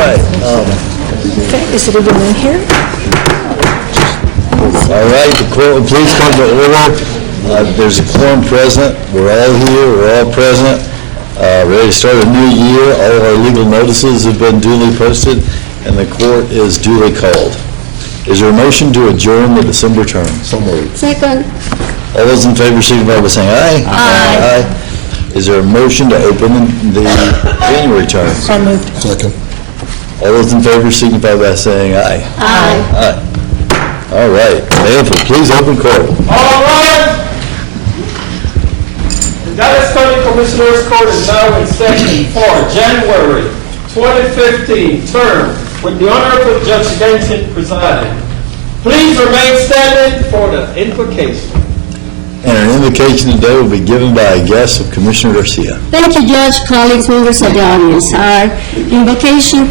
right. Okay, is it even in here? All right, the court will please come to order. There's a quorum present. We're all here. We're all present. Ready to start a new year. All of our legal notices have been duly posted, and the court is duly called. Is there a motion to adjourn the December term? So moved. Second. All those in favor signify by saying aye. Aye. Is there a motion to open the January term? So moved. Second. All those in favor signify by saying aye. Aye. Aye. All right. Mayor, please open court. All right. The Dallas County Commissioners Court is now in session for January 2015 term with the Honorable Judge Denton presiding. Please remain standing for the invocation. And an invocation today will be given by a guest of Commissioner Garcia. Thank you, Judge, colleagues, members of the audience. Our invocation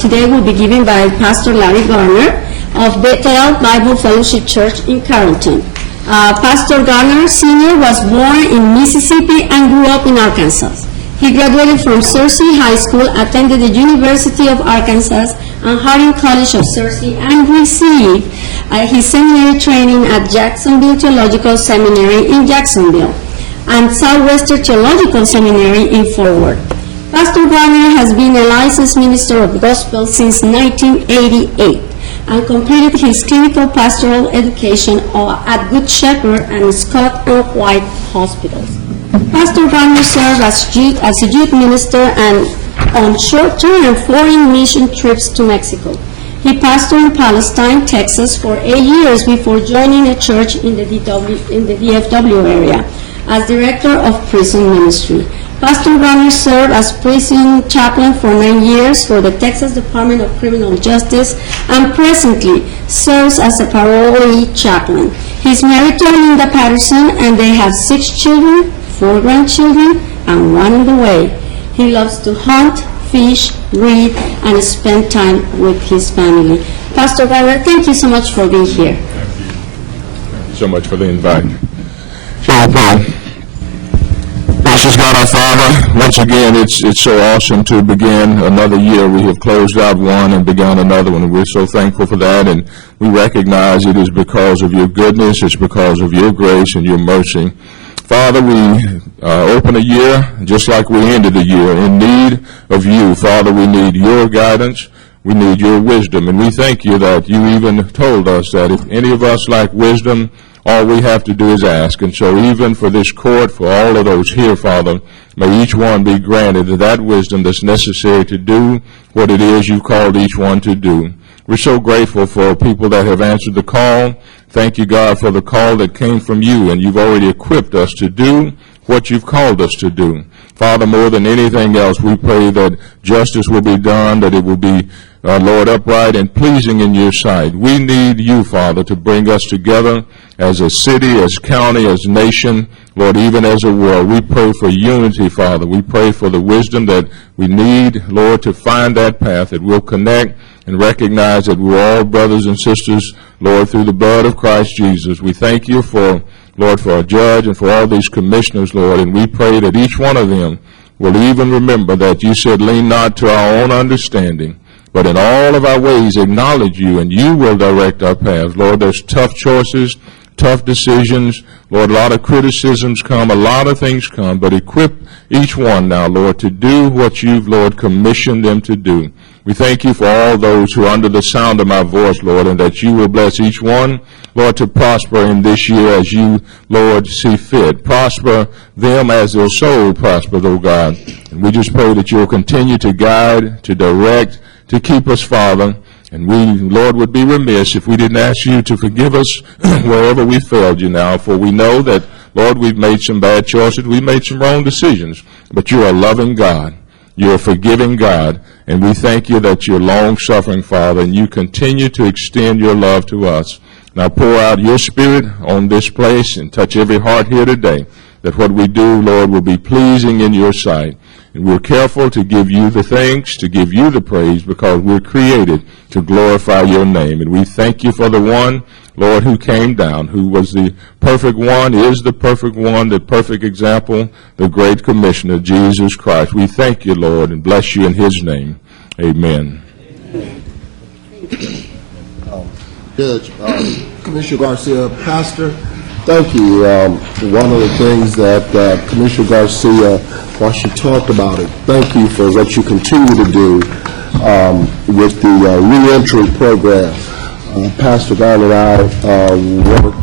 today will be given by Pastor Larry Garner of Bethel Bible Fellowship Church in Carrollton. Pastor Garner Sr. was born in Mississippi and grew up in Arkansas. He graduated from Searcy High School, attended the University of Arkansas and Harding College of Searcy, and received his seminary training at Jacksonville Theological Seminary in Jacksonville and Southwestern Theological Seminary in Fort Worth. Pastor Garner has been a licensed minister of the gospel since 1988 and completed his clinical pastoral education at Good Shepherd and Scott and White Hospitals. Pastor Garner served as a youth minister and on short-term and foreign mission trips to Mexico. He pastored in Palestine, Texas for 8 years before joining a church in the DFW area as director of prison ministry. Pastor Garner served as prison chaplain for 9 years for the Texas Department of Criminal Justice and presently serves as a parolee chaplain. He's married to Linda Patterson and they have 6 children, 4 grandchildren, and 1 on the way. He loves to hunt, fish, read, and spend time with his family. Pastor Garner, thank you so much for being here. Thank you so much for the invite. Shall I Gracious God our Father, once again, it's so awesome to begin another year. We have closed out one and begun another one, and we're so thankful for that, and we recognize it is because of your goodness, it's because of your grace and your mercy. Father, we open a year just like we ended the year in need of you. Father, we need your guidance. We need your wisdom. And we thank you that you even told us that if any of us lack wisdom, all we have to do is ask. And so even for this court, for all of those here, Father, may each one be granted that wisdom that's necessary to do what it is you've called each one to do. We're so grateful for people that have answered the call. Thank you, God, for the call that came from you, and you've already equipped us to do what you've called us to do. Father, more than anything else, we pray that justice will be done, that it will be, Lord, upright and pleasing in your sight. We need you, Father, to bring us together as a city, as county, as nation, Lord, even as a world. We pray for unity, Father. We pray for the wisdom that we need, Lord, to find that path, that we'll connect and recognize that we're all brothers and sisters, Lord, through the blood of Christ Jesus. We thank you for, Lord, for our judge and for all these commissioners, Lord, and we pray that each one of them will even remember that you said, lean not to our own understanding, but in all of our ways acknowledge you, and you will direct our paths. Lord, there's tough choices, tough decisions. Lord, a lot of criticisms come, a lot of things come, but equip each one now, Lord, to do what you've, Lord, commissioned them to do. We thank you for all those who are under the sound of my voice, Lord, and that you will bless each one, Lord, to prosper in this year as you, Lord, see fit. Prosper them as their soul prospers, oh God. And we just pray that you'll continue to guide, to direct, to keep us, Father. And we, Lord, would be remiss if we didn't ask you to forgive us wherever we failed you now. For we know that, Lord, we've made some bad choices. We've made some wrong decisions. But you're a loving God. You're a forgiving God. And we thank you that you're long-suffering, Father, and you continue to extend your love to us. Now pour out your Spirit on this place and touch every heart here today, that what we do, Lord, will be pleasing in your sight. And we're careful to give you the thanks, to give you the praise, because we're created to glorify your name. And we thank you for the one, Lord, who came down, who was the perfect one, is the perfect one, the perfect example, the great commissioner, Jesus Christ. We thank you, Lord, and bless you in his name. Amen. Judge, Commissioner Garcia, Pastor, thank you. One of the things that Commissioner Garcia, while she talked about it, thank you for what you continue to do with the reentry program. Pastor Garner and I work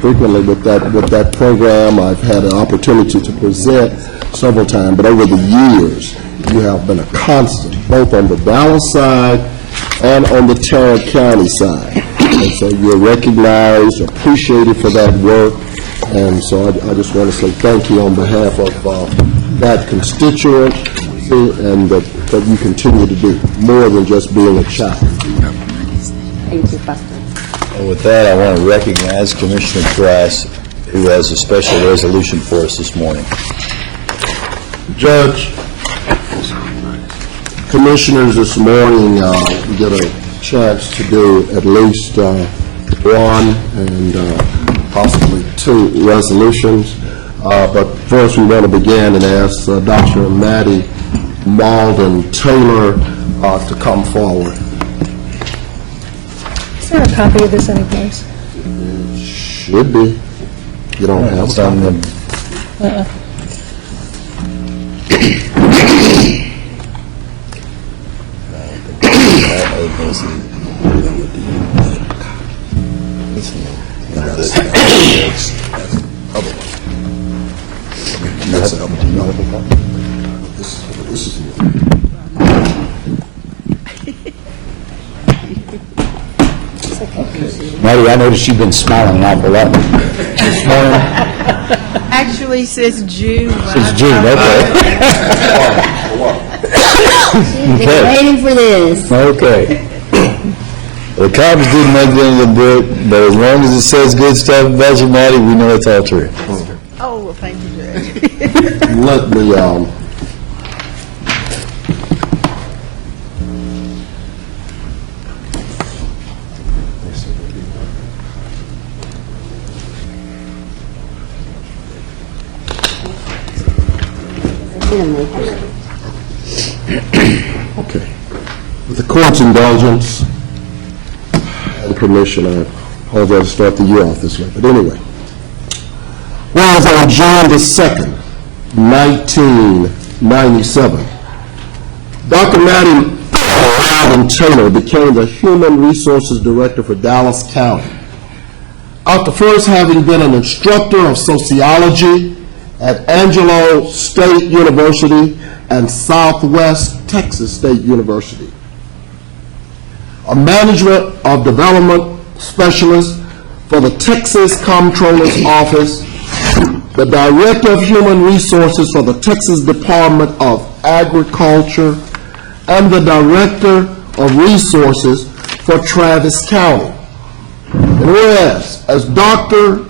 frequently with that program. I've had an opportunity to present several times, but over the years, you have been a constant, both on the Dallas side and on the Tarrant County side. And so you're recognized, appreciated for that work. And so I just want to say thank you on behalf of that constituency and that you continue to do more than just being a child. Thank you, Pastor. And with that, I want to recognize Commissioner Price, who has a special resolution for us this morning. Judge, commissioners, this morning we get a chance to do at least one and possibly two resolutions. But first we want to begin and ask Dr. Maddie Malden Taylor to come forward. Is there a copy of this anyplace? Should be. You don't have It's on one? the- Maddie, I noticed you've been smiling an awful lot this morning. Actually, since June. Since June, okay. Been waiting for this. Okay. The copies didn't make it into the book, but as long as it says good stuff about you, Maddie, we know it's all true. Oh, well, thank you, Judge. Let me, okay. With the court's indulgence and permission, I apologize to start the year off this way, but anyway. Whereas on June the 2nd, 1997, Dr. Maddie Malden Taylor became the Human Resources Director for Dallas County. After first having been an instructor of sociology at Angelo State University and Southwest Texas State University, a management of development specialist for the Texas Comptroller's Office, the Director of Human Resources for the Texas Department of Agriculture, and the Director of Resources for Travis County. And whereas, as Dr.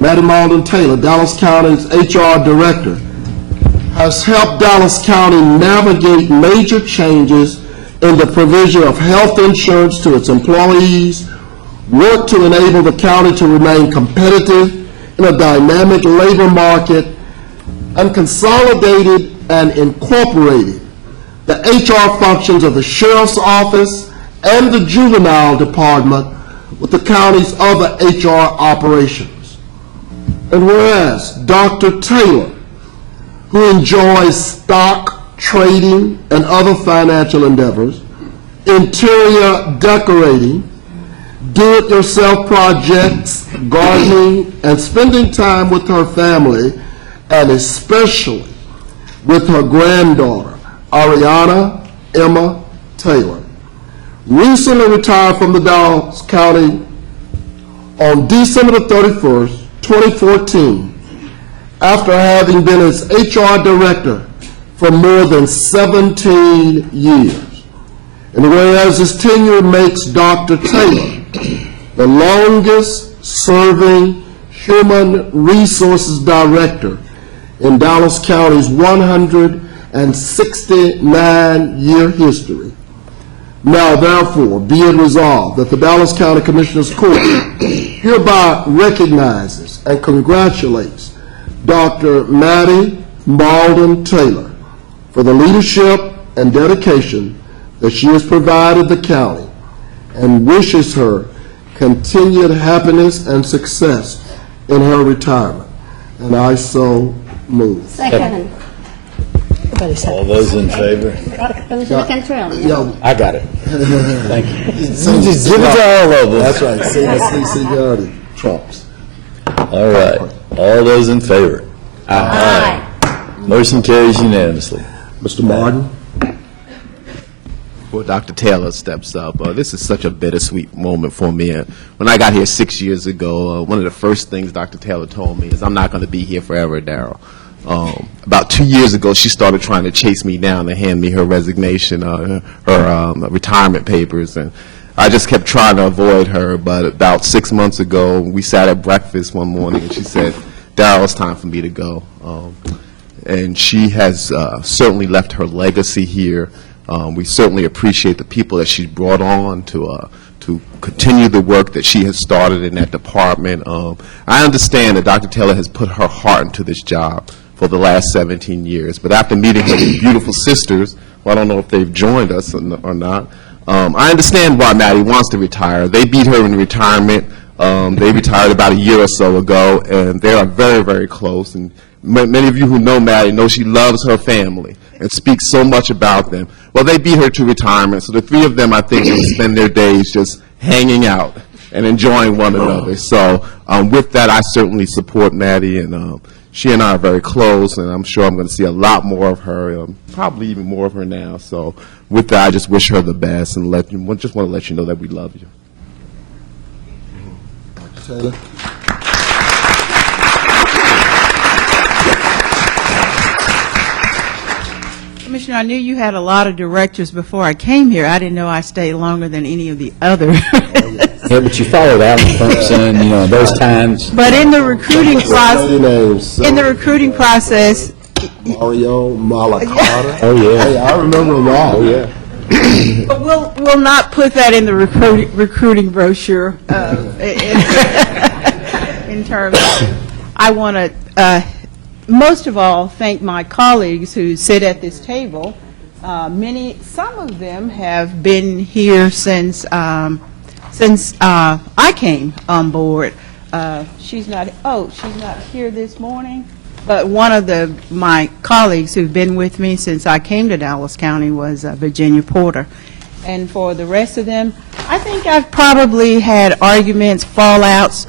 Maddie Malden Taylor, Dallas County's HR Director, has helped Dallas County navigate major changes in the provision of health insurance to its employees, work to enable the county to remain competitive in a dynamic labor market, and consolidated and incorporated the HR functions of the Sheriff's Office and the Juvenile Department with the county's other HR operations. And whereas Dr. Taylor, who enjoys stock trading and other financial endeavors, interior decorating, do-it-yourself projects, gardening, and spending time with her family, and especially with her granddaughter, Ariana Emma Taylor, recently retired from the Dallas County on December 31st, 2014, after having been its HR director for more than 17 years. And whereas his tenure makes Dr. Taylor the longest-serving Human Resources Director in Dallas County's 169-year history. Now, therefore, be it resolved that the Dallas County Commissioners Court hereby recognizes and congratulates Dr. Maddie Malden Taylor for the leadership and dedication that she has provided the county and wishes her continued happiness and success in her retirement. And I so move. Second. All those in favor? Commissioner Cantrell. Yeah, I got it. Thank you. Just give it to all of them. that's right. Seniority trumps. All right. All those in favor? Aye. Motion carries unanimously. Mr. Martin? Before Dr. Taylor steps up, this is such a bittersweet moment for me. When I got here 6 years ago, one of the first things Dr. Taylor told me is, I'm not going to be here forever, Darrell. About 2 years ago, she started trying to chase me down to hand me her resignation, her retirement papers, and I just kept trying to avoid her. But about 6 months ago, we sat at breakfast one morning, and she said, Darrell, it's time for me to go. And she has certainly left her legacy here. We certainly appreciate the people that she's brought on to continue the work that she has started in that department. I understand that Dr. Taylor has put her heart into this job for the last 17 years, but after meeting her beautiful sisters, well, I don't know if they've joined us or not, I understand why Maddie wants to retire. They beat her in retirement. They retired about a year or so ago, and they are very, very close. And many of you who know Maddie know she loves her family and speaks so much about them. Well, they beat her to retirement, so the three of them, I think, will spend their days just hanging out and enjoying one another. So with that, I certainly support Maddie, and she and I are very close, and I'm sure I'm going to see a lot more of her, probably even more of her now. So with that, I just wish her the best, and just want to let you know that we love you. Taylor? Commissioner, I knew you had a lot of directors before I came here. I didn't know I stayed longer than any of the other. Yeah, but you followed Alan Ferguson, you know, those times. But in the recruiting process, Names. in the recruiting process, Mario Malacata. Oh, yeah. Hey, I remember them all. Oh, yeah. but we'll not put that in the recruiting brochure. In terms of, I want to most of all thank my colleagues who sit at this table. Some of them have been here since I came on board. She's not here this morning, but one of my colleagues who've been with me since I came to Dallas County was Virginia Porter. And for the rest of them, I think I've probably had arguments, fallouts,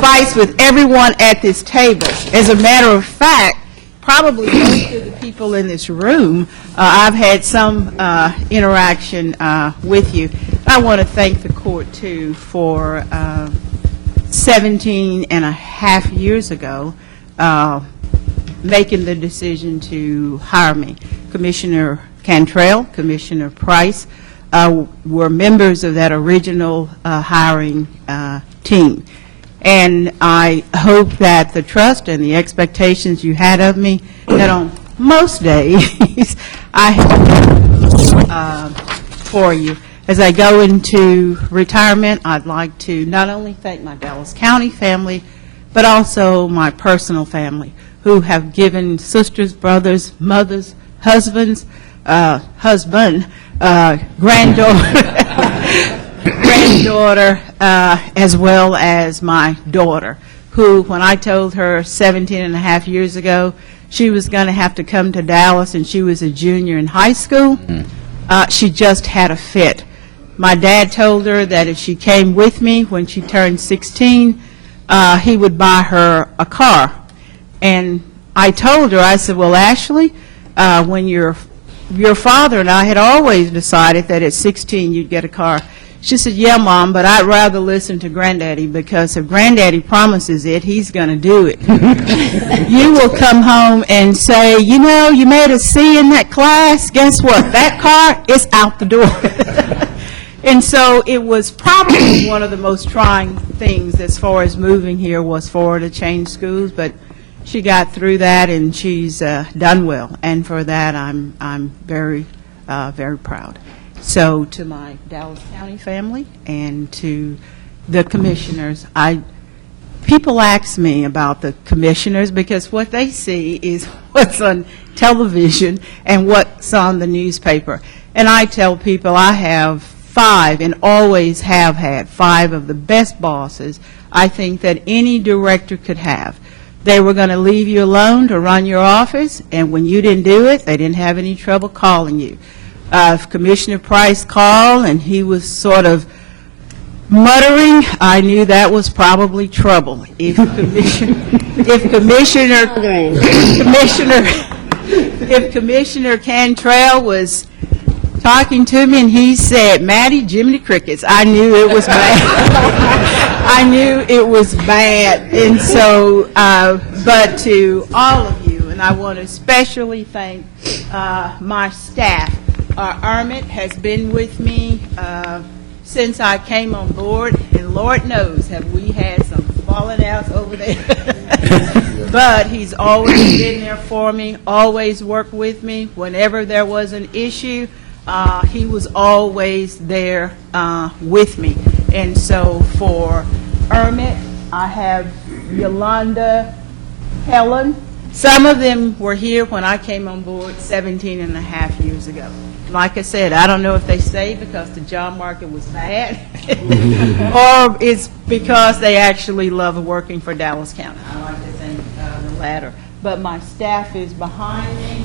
fights with everyone at this table. As a matter of fact, probably most of the people in this room, I've had some interaction with you. I want to thank the court, too, for 17 and a half years ago making the decision to hire me. Commissioner Cantrell, Commissioner Price were members of that original hiring team. And I hope that the trust and the expectations you had of me, that on most days I have for you. As I go into retirement, I'd like to not only thank my Dallas County family, but also my personal family, who have given sisters, brothers, mothers, husbands, granddaughter, as well as my daughter, who, when I told her 17 and a half years ago she was going to have to come to Dallas and she was a junior in high school, she just had a fit. My dad told her that if she came with me when she turned 16, he would buy her a car. And I told her, I said, well, Ashley, when your father and I had always decided that at 16 you'd get a car. She said, yeah, Mom, but I'd rather listen to Granddaddy, because if Granddaddy promises it, he's going to do it. You will come home and say, you know, you made a C in that class. Guess what? That car is out the door. And so it was probably one of the most trying things as far as moving here was for her to change schools, but she got through that and she's done well. And for that, I'm very, very proud. So to my Dallas County family and to the commissioners, people ask me about the commissioners because what they see is what's on television and what's on the newspaper. And I tell people I have 5 and always have had 5 of the best bosses I think that any director could have. They were going to leave you alone to run your office, and when you didn't do it, they didn't have any trouble calling you. If Commissioner Price called and he was sort of muttering, I knew that was probably trouble. If Commissioner Cantrell was talking to me and he said, "Maddie, Jiminy Crickets," I knew it was bad. I knew it was bad. And so, but to all of you, and I want to especially thank my staff. Armit has been with me since I came on board, and Lord knows have we had some falling outs over there. But he's always been there for me, always worked with me. Whenever there was an issue, he was always there with me. And so for Armit, I have Yolanda, Helen. Some of them were here when I came on board 17 and a half years ago. Like I said, I don't know if they stayed because the job market was bad or it's because they actually love working for Dallas County. I like to think the latter. But my staff is behind me.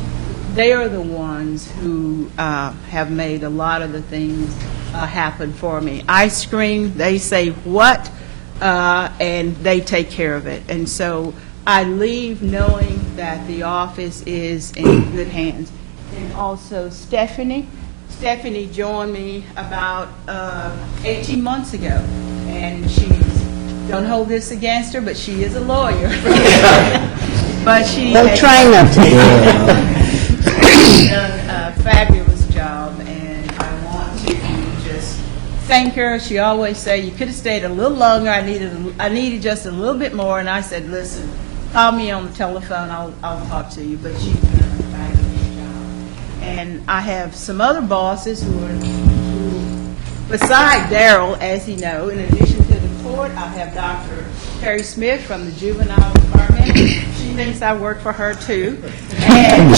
They are the ones who have made a lot of the things happen for me. I scream, they say what, and they take care of it. And so I leave knowing that the office is in good hands. And also Stephanie. Stephanie joined me about 18 months ago, and she's, don't hold this against her, but she is a lawyer. But she Don't has try not to. done a fabulous job, and I want to just thank her. She always say, "You could have stayed a little longer. I needed just a little bit more." And I said, "Listen, call me on the telephone. I'll talk to you." But she's done a fabulous job. And I have some other bosses who beside Darrell, as you know, in addition to the court, I have Dr. Terry Smith from the Juvenile Department. She thinks I work for her too. And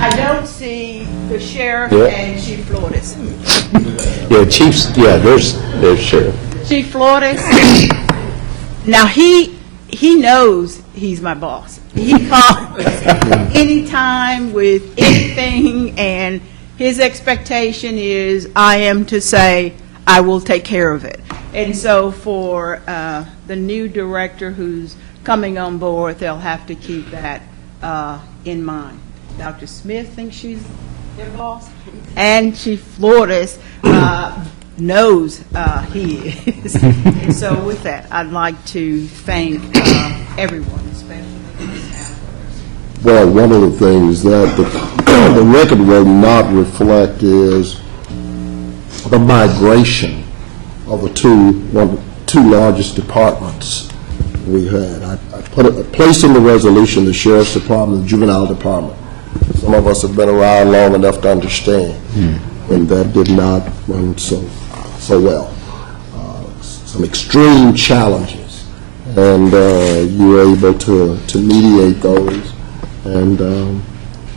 I don't see the sheriff and Chief Flores. Yeah, Chiefs, yeah, there's Sheriff. Chief Flores, now he knows he's my boss. He calls anytime with anything, and his expectation is I am to say, I will take care of it. And so for the new director who's coming on board, they'll have to keep that in mind. Dr. Smith thinks she's their boss, and Chief Flores knows he is. And so with that, I'd like to thank everyone, especially the staff. Well, one of the things that the record will not reflect is the migration of the two largest departments we had. I placed in the resolution the Sheriff's Department, the Juvenile Department. Some of us have been around long enough to understand, and that did not run so well. Some extreme challenges, and you were able to mediate those and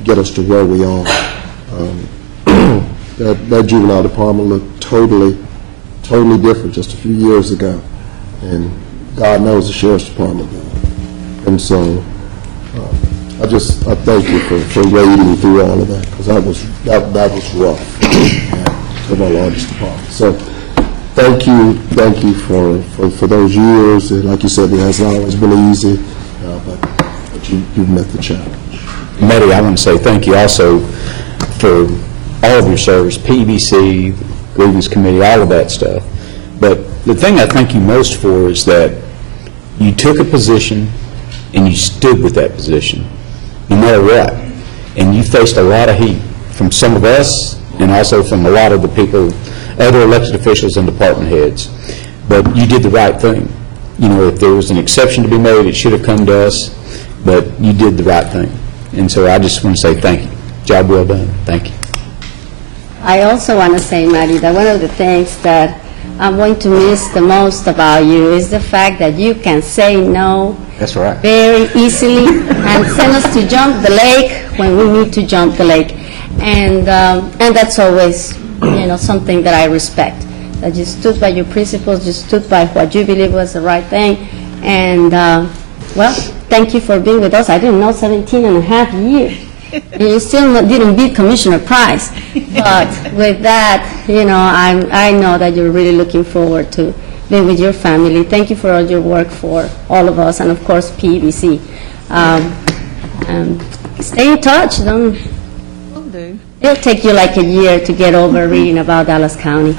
get us to where we are. That Juvenile Department looked totally different just a few years ago, and God knows the Sheriff's Department did. And so I thank you for wading through all of that, because that was rough for my largest department. So thank you for those years. And like you said, it hasn't always been easy, but you've met the challenge. Maddie, I want to say thank you also for all of your service, PBC, Grievance Committee, all of that stuff. But the thing I thank you most for is that you took a position and you stood with that position, no matter what. And you faced a lot of heat from some of us and also from a lot of the people, other elected officials and department heads. But you did the right thing. You know, if there was an exception to be made, it should have come to us, but you did the right thing. And so I just want to say thank you. Job well done. Thank you. I also want to say, Maddie, that one of the things that I'm going to miss the most about you is the fact that you can say no That's right. very easily and send us to jump the lake when we need to jump the lake. And that's always, something that I respect, that you stood by your principles, you stood by what you believe was the right thing. And, well, thank you for being with us. I didn't know 17 and a half years. And you still didn't beat Commissioner Price. But with that, I know that you're really looking forward to being with your family. Thank you for all your work for all of us, and of course, PEBC. Stay in touch. Will do. It'll take you like a year to get over reading about Dallas County.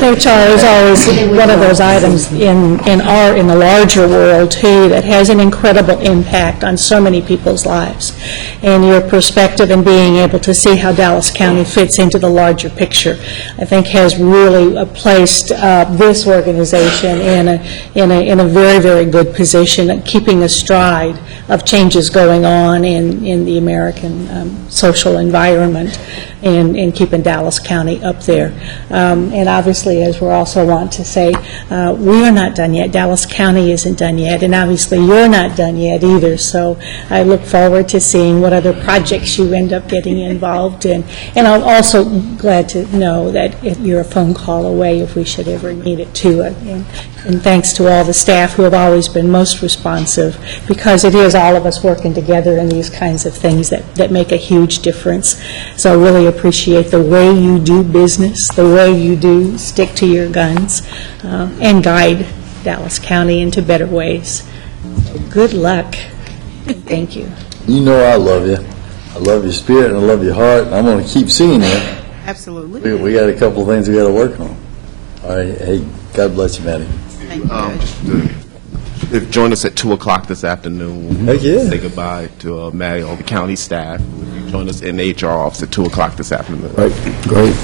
HR is always one of those items in the larger world, too, that has an incredible impact on so many people's lives. And your perspective and being able to see how Dallas County fits into the larger picture, I think has really placed this organization in a very, very good position, keeping astride of changes going on in the American social environment, and keeping Dallas County up there. And obviously, as we're also want to say, we are not done yet. Dallas County isn't done yet, and obviously you're not done yet either. So I look forward to seeing what other projects you end up getting involved in. And I'm also glad to know that you're a phone call away if we should ever need it too. And thanks to all the staff who have always been most responsive, because it is all of us working together in these kinds of things that make a huge difference. So I really appreciate the way you do business, the way you do stick to your guns, and guide Dallas County into better ways. So good luck. Thank you. You know I love you. I love your spirit and I love your heart. I'm going to keep seeing you. Absolutely. We got a couple of things we got to work on. All right. Hey, God bless you, Maddie. Thank you, Judge. If join us at 2:00 this afternoon. Heck yeah. Say goodbye to Maddie, all the county staff. If you join us in the HR office at 2:00 this afternoon. Right, great.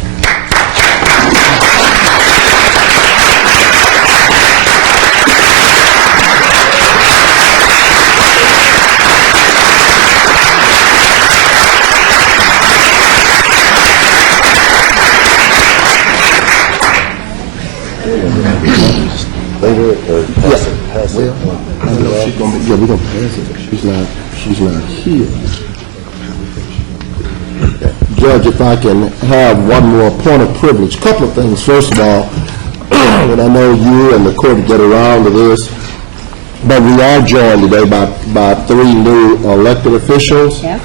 Later, or pass it? I know she's gonna be, we're gonna pass it. She's not here. Judge, if I can have one more point of privilege, couple of things. First of all, and I know you and the court get around to this, but we are joined today by three new elected officials. Yeah.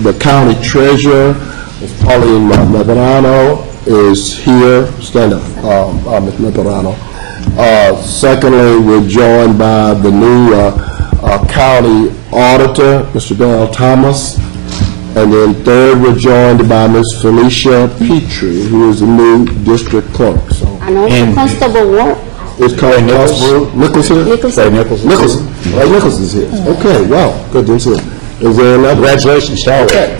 The county treasurer, Ms. Pauline Medrano, is here. Stand up, Ms. Medrano. Secondly, we're joined by the new county auditor, Mr. Darrell Thomas. And then third, we're joined by Ms. Felicia Petrie, who is the new district clerk. So And also Constable Ward. it's called Nichols here? Nicholson. Nicholson. Right, Nichols is here. Okay, wow, good to see you. Is there another? Congratulations to all of you. Okay.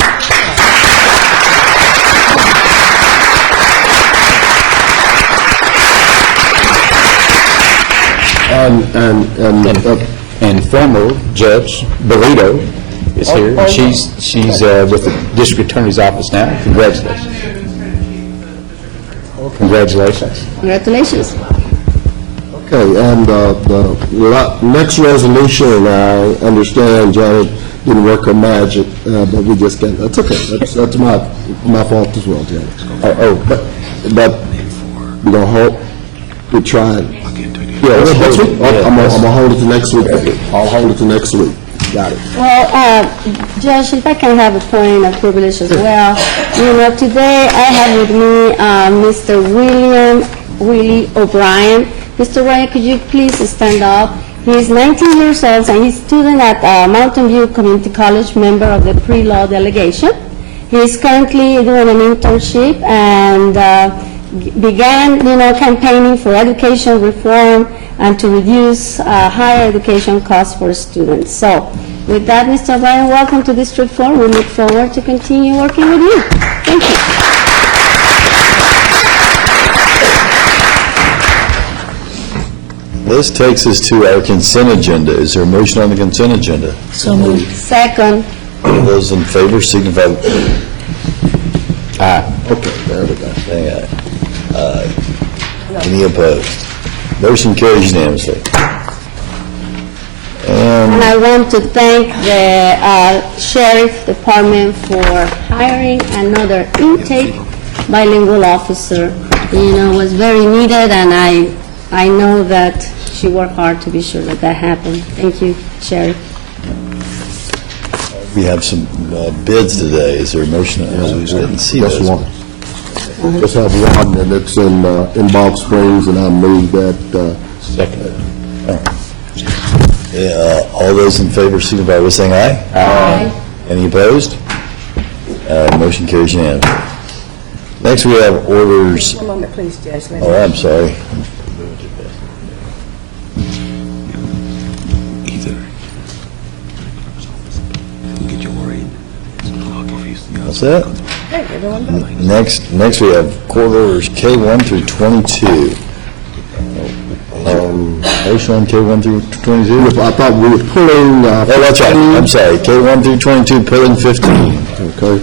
And former Judge Burrito is here. Oh, She's with the district attorney's office now. Congratulations. Congratulations. Congratulations. Okay, and the next resolution, I understand Janet didn't work her magic, but we just can't, that's okay. That's my fault as well, Janet. But we're gonna hold, we tried. Yeah, next week? I'm gonna hold it to next week. I'll hold it to next week. Got it. Well, Judge, if I can have a point of privilege as well. Today I have with me Mr. Willie O'Brien. Mr. O'Brien, could you please stand up? He's 19 years old and he's a student at Mountain View Community College, member of the pre-law delegation. He's currently doing an internship and began, campaigning for education reform and to reduce higher education costs for students. So, with that, Mr. O'Brien, welcome to District 4. We look forward to continue working with you. Thank you. This takes us to our consent agenda. Is there a motion on the consent agenda? So moved. Second. All those in favor signify. Aye. Okay, there we go. Saying aye. Any opposed? Motion carries unanimously. And I want to thank the Sheriff Department for hiring another intake bilingual officer. You know, it was very needed, and I know that she worked hard to be sure that that happened. Thank you, Sheriff. We have some bids today. Is there a motion? I didn't see Just those. one. Just have one, and it's in Bog Springs, and I move that, All those in favor signify by saying aye. Aye. Any opposed? Motion carries unanimously. Next, we have orders. One moment, please, Judge. Oh, I'm sorry. What's that? Hey, everyone vote. Next we have court orders K1 through 22. Motion on K1 through 22? I thought we were pulling, Oh, that's right. I'm sorry. K1 through 22, pulling 15. okay.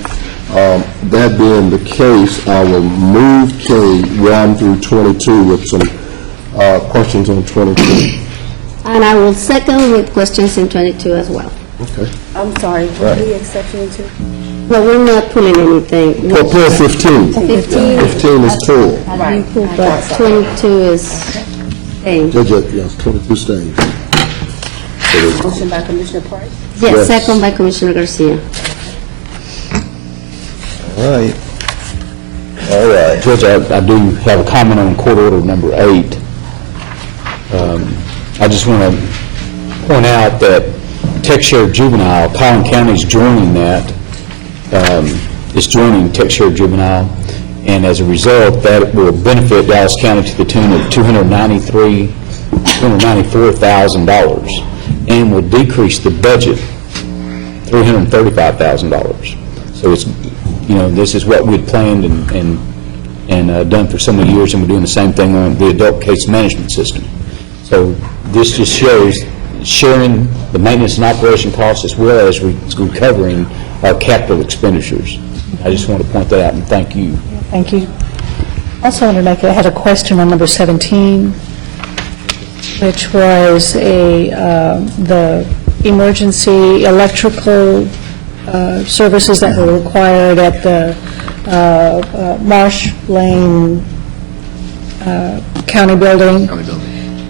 That being the case, I will move K1 through 22 with some questions on 22. And I will second with questions in 22 as well. Okay. I'm sorry, Right. what are the exception to? No, we're not pulling anything. Well, pull 15. 15 is pulled. Right. But 22 is staying. Yes, 22 stays. Motion by Commissioner Price. Yes, second by Commissioner Garcia. All right. All right. Judge, I do have a comment on court order number 8. I just want to point out that Tech Sheriff Juvenile, Collin County is joining that, is joining Tech Sheriff Juvenile, and as a result, that will benefit Dallas County to the tune of $294,000, and will decrease the budget $335,000. So it's, this is what we'd planned and done for so many years, and we're doing the same thing on the adult case management system. So this just shows sharing the maintenance and operation costs as well as recovering our capital expenditures. I just want to point that out and thank you. Thank you. Also, I had a question on number 17, which was the emergency electrical services that were required at the Marsh Lane County Building.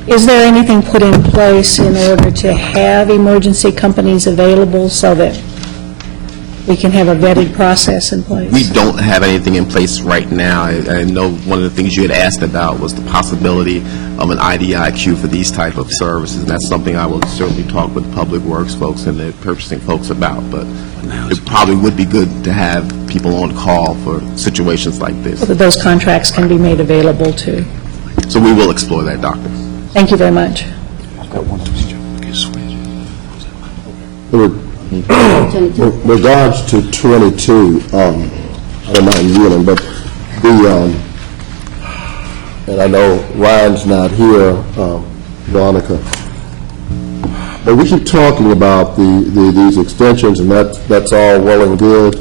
Is there anything put in place in order to have emergency companies available so that we can have a vetted process in place? We don't have anything in place right now. I know one of the things you had asked about was the possibility of an IDIQ for these type of services, and that's something I will certainly talk with Public Works folks and the purchasing folks about, but it probably would be good to have people on call for situations like this. So that those contracts can be made available to. So we will explore that, Doctor. Thank you very much. With regards to 22, I don't mind yielding, but and I know Ryan's not here, Veronica, but we keep talking about these extensions, and that's all well and good.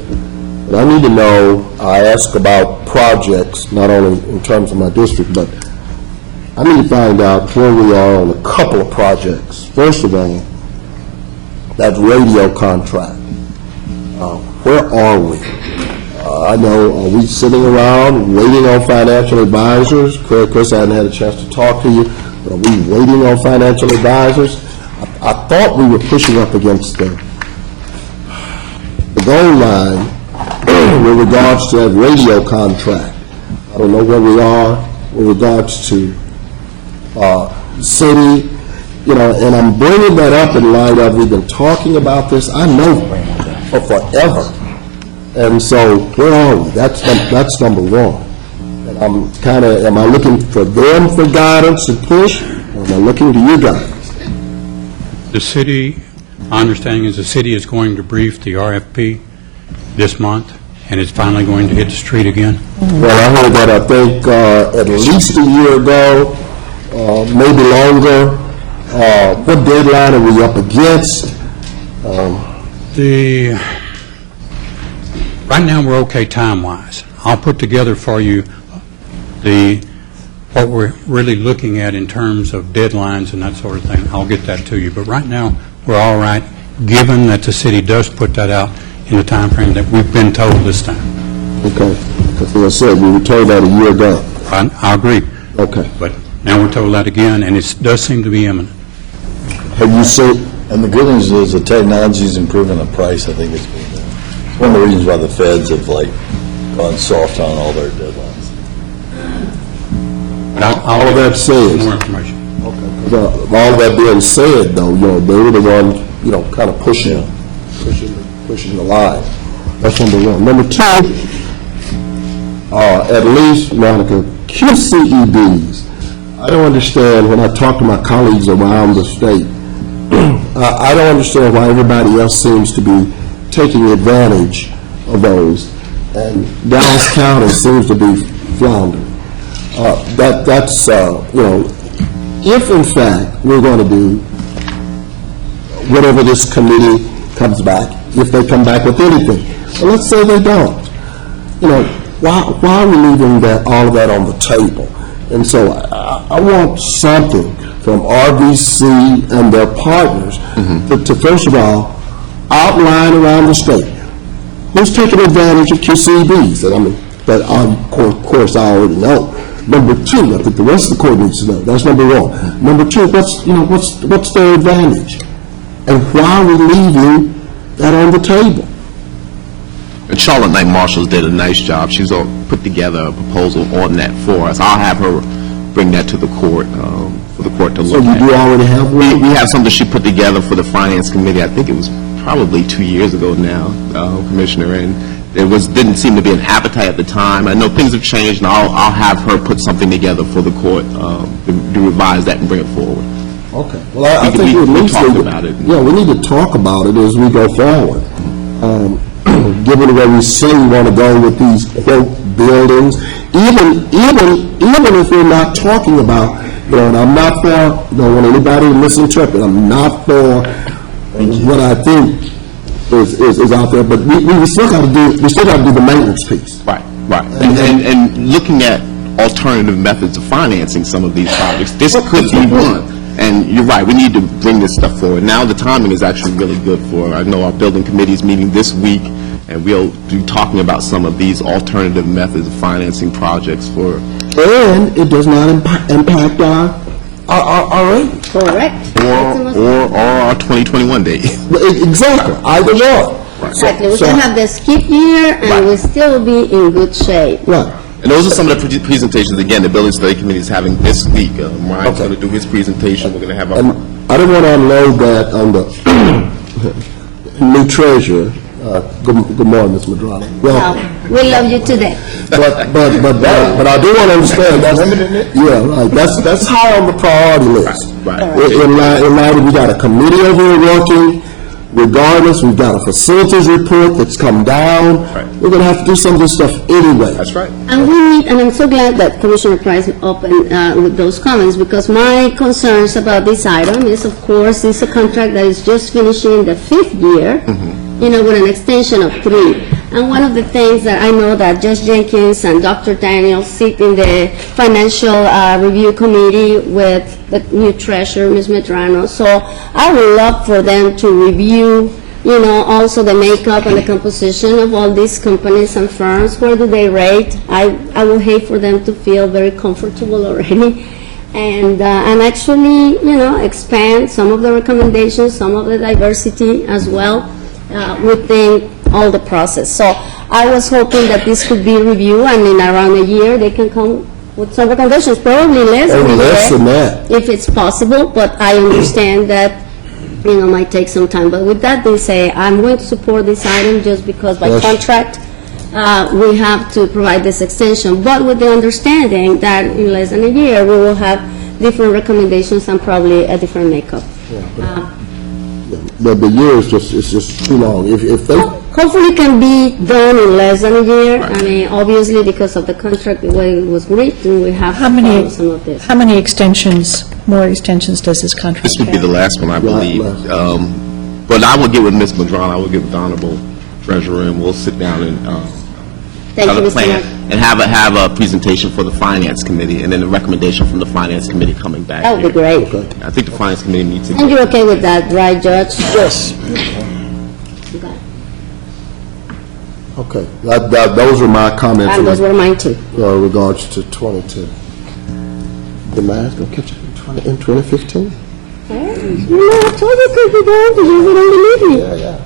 But I need to know, I ask about projects, not only in terms of my district, but I need to find out where we are on a couple of projects. First of all, that radio contract. Where are we? I know, are we sitting around waiting on financial advisors? Chris, I hadn't had a chance to talk to you, but are we waiting on financial advisors? I thought we were pushing up against the goal line with regards to that radio contract. I don't know where we are with regards to city, and I'm bringing that up in light of, we've been talking about this, I know, for forever. And so, where are we? That's number one. And I'm am I looking for them for guidance and push, or am I looking to you guys? The city, my understanding is the city is going to brief the RFP this month, and it's finally going to hit the street again. Well, I heard that, I think, at least a year ago, maybe longer. What deadline are we up against? Right now, we're okay time-wise. I'll put together for you what we're really looking at in terms of deadlines and that sort of thing. I'll get that to you. But right now, we're all right, given that the city does put that out in the time frame that we've been told this time. Okay. Because as I said, we were told that a year ago. I agree. Okay. But now we're told that again, and it does seem to be imminent. Have you seen, And the good news is the technology's improving the price. I think it's one of the reasons why the feds have gone soft on all their deadlines. But I'll all of that said, more information. all of that being said, though, they were the one, kind of pushing the line. That's number one. Number two, at least, Monica, QCEDs. I don't understand when I talk to my colleagues around the state, I don't understand why everybody else seems to be taking advantage of those, and Dallas County seems to be floundering. That's if in fact we're going to do whatever this committee comes back, if they come back with anything, well, let's say they don't. Why are we leaving all of that on the table? And so I want something from RVC and their partners to first of all outline around the state who's taking advantage of QCBs. That of course I already know. Number two, I think the rest of the court needs to know. That's number one. Number two, what's their advantage, and why are we leaving that on the table? And Charlotte Knight Marshall did a nice job. She's put together a proposal on that for us. I'll have her bring that to the court, for the court to look at. So you do already have one? We have something she put together for the Finance Committee. I think it was probably 2 years ago now, Commissioner, and there didn't seem to be an appetite at the time. I know things have changed, and I'll have her put something together for the court to revise that and bring it forward. Okay. Well, I think we at least talked about it. Yeah, we need to talk about it as we go forward. Given where we say we want to go with these quote buildings, even if we're not talking about, and I'm not for, don't want anybody to misinterpret. I'm not for what I think is out there, but we still got to do the maintenance piece. Right. And looking at alternative methods of financing some of these projects, this could be one. And you're right, we need to bring this stuff forward. Now the timing is actually really good for, I know our building committee is meeting this week, and we'll be talking about some of these alternative methods of financing projects for. And it does not impact our rate. Correct. Or our 2021 date. Exactly, either one. Exactly. We can have the skip year and we'll still be in good shape. Right. And those are some of the presentations, again, the Building Study Committee is having this week. Ryan's going to do his presentation. We're going to have our... I don't want to unload that on the new treasurer. Good morning, Ms. Madrano. Well, We love you today. but I do want to understand that's high on the priority list. Right. In light of, we got a committee over here working. Regardless, we've got a facilities report that's come down. Right. We're going to have to do some of this stuff anyway. That's right. And we need, and I'm so glad that Commissioner Price opened with those comments, because my concerns about this item is, of course, it's a contract that is just finishing the 5th year, with an extension of 3. And one of the things that I know that Judge Jenkins and Dr. Daniel sit in the Financial Review Committee with the new treasurer, Ms. Medrano. So I would love for them to review, also the makeup and the composition of all these companies and firms. Where do they rate? I would hate for them to feel very comfortable already. And actually, expand some of the recommendations, some of the diversity as well within all the process. So I was hoping that this could be reviewed, and in around a year, they can come with some recommendations, probably less than that, if it's possible, but I understand that, might take some time. But with that being said, I'm going to support this item just because by contract, we have to provide this extension, but with the understanding that in less than a year, we will have different recommendations and probably a different makeup. The year is just too long. If they hopefully can be done in less than a year. I mean, obviously, because of the contract, the way it was written, we have How to many, follow some of this. how many more extensions does this contract This would be have? the last one, I believe. But I will get with Ms. Madrano, I will get with the Honorable Treasurer, and we'll sit down and Thank you, another Mr. plan, Martin. and have a presentation for the Finance Committee, and then a recommendation from the Finance Committee coming back That would be here. great. I think the Finance Committee needs to. And you're okay with that, right, Judge? Yes. Okay. Okay, those are my comments And those were mine too. in regards to 22. The mask gonna catch it in 2015? No, I told you could be going to you wouldn't believe me. Yeah.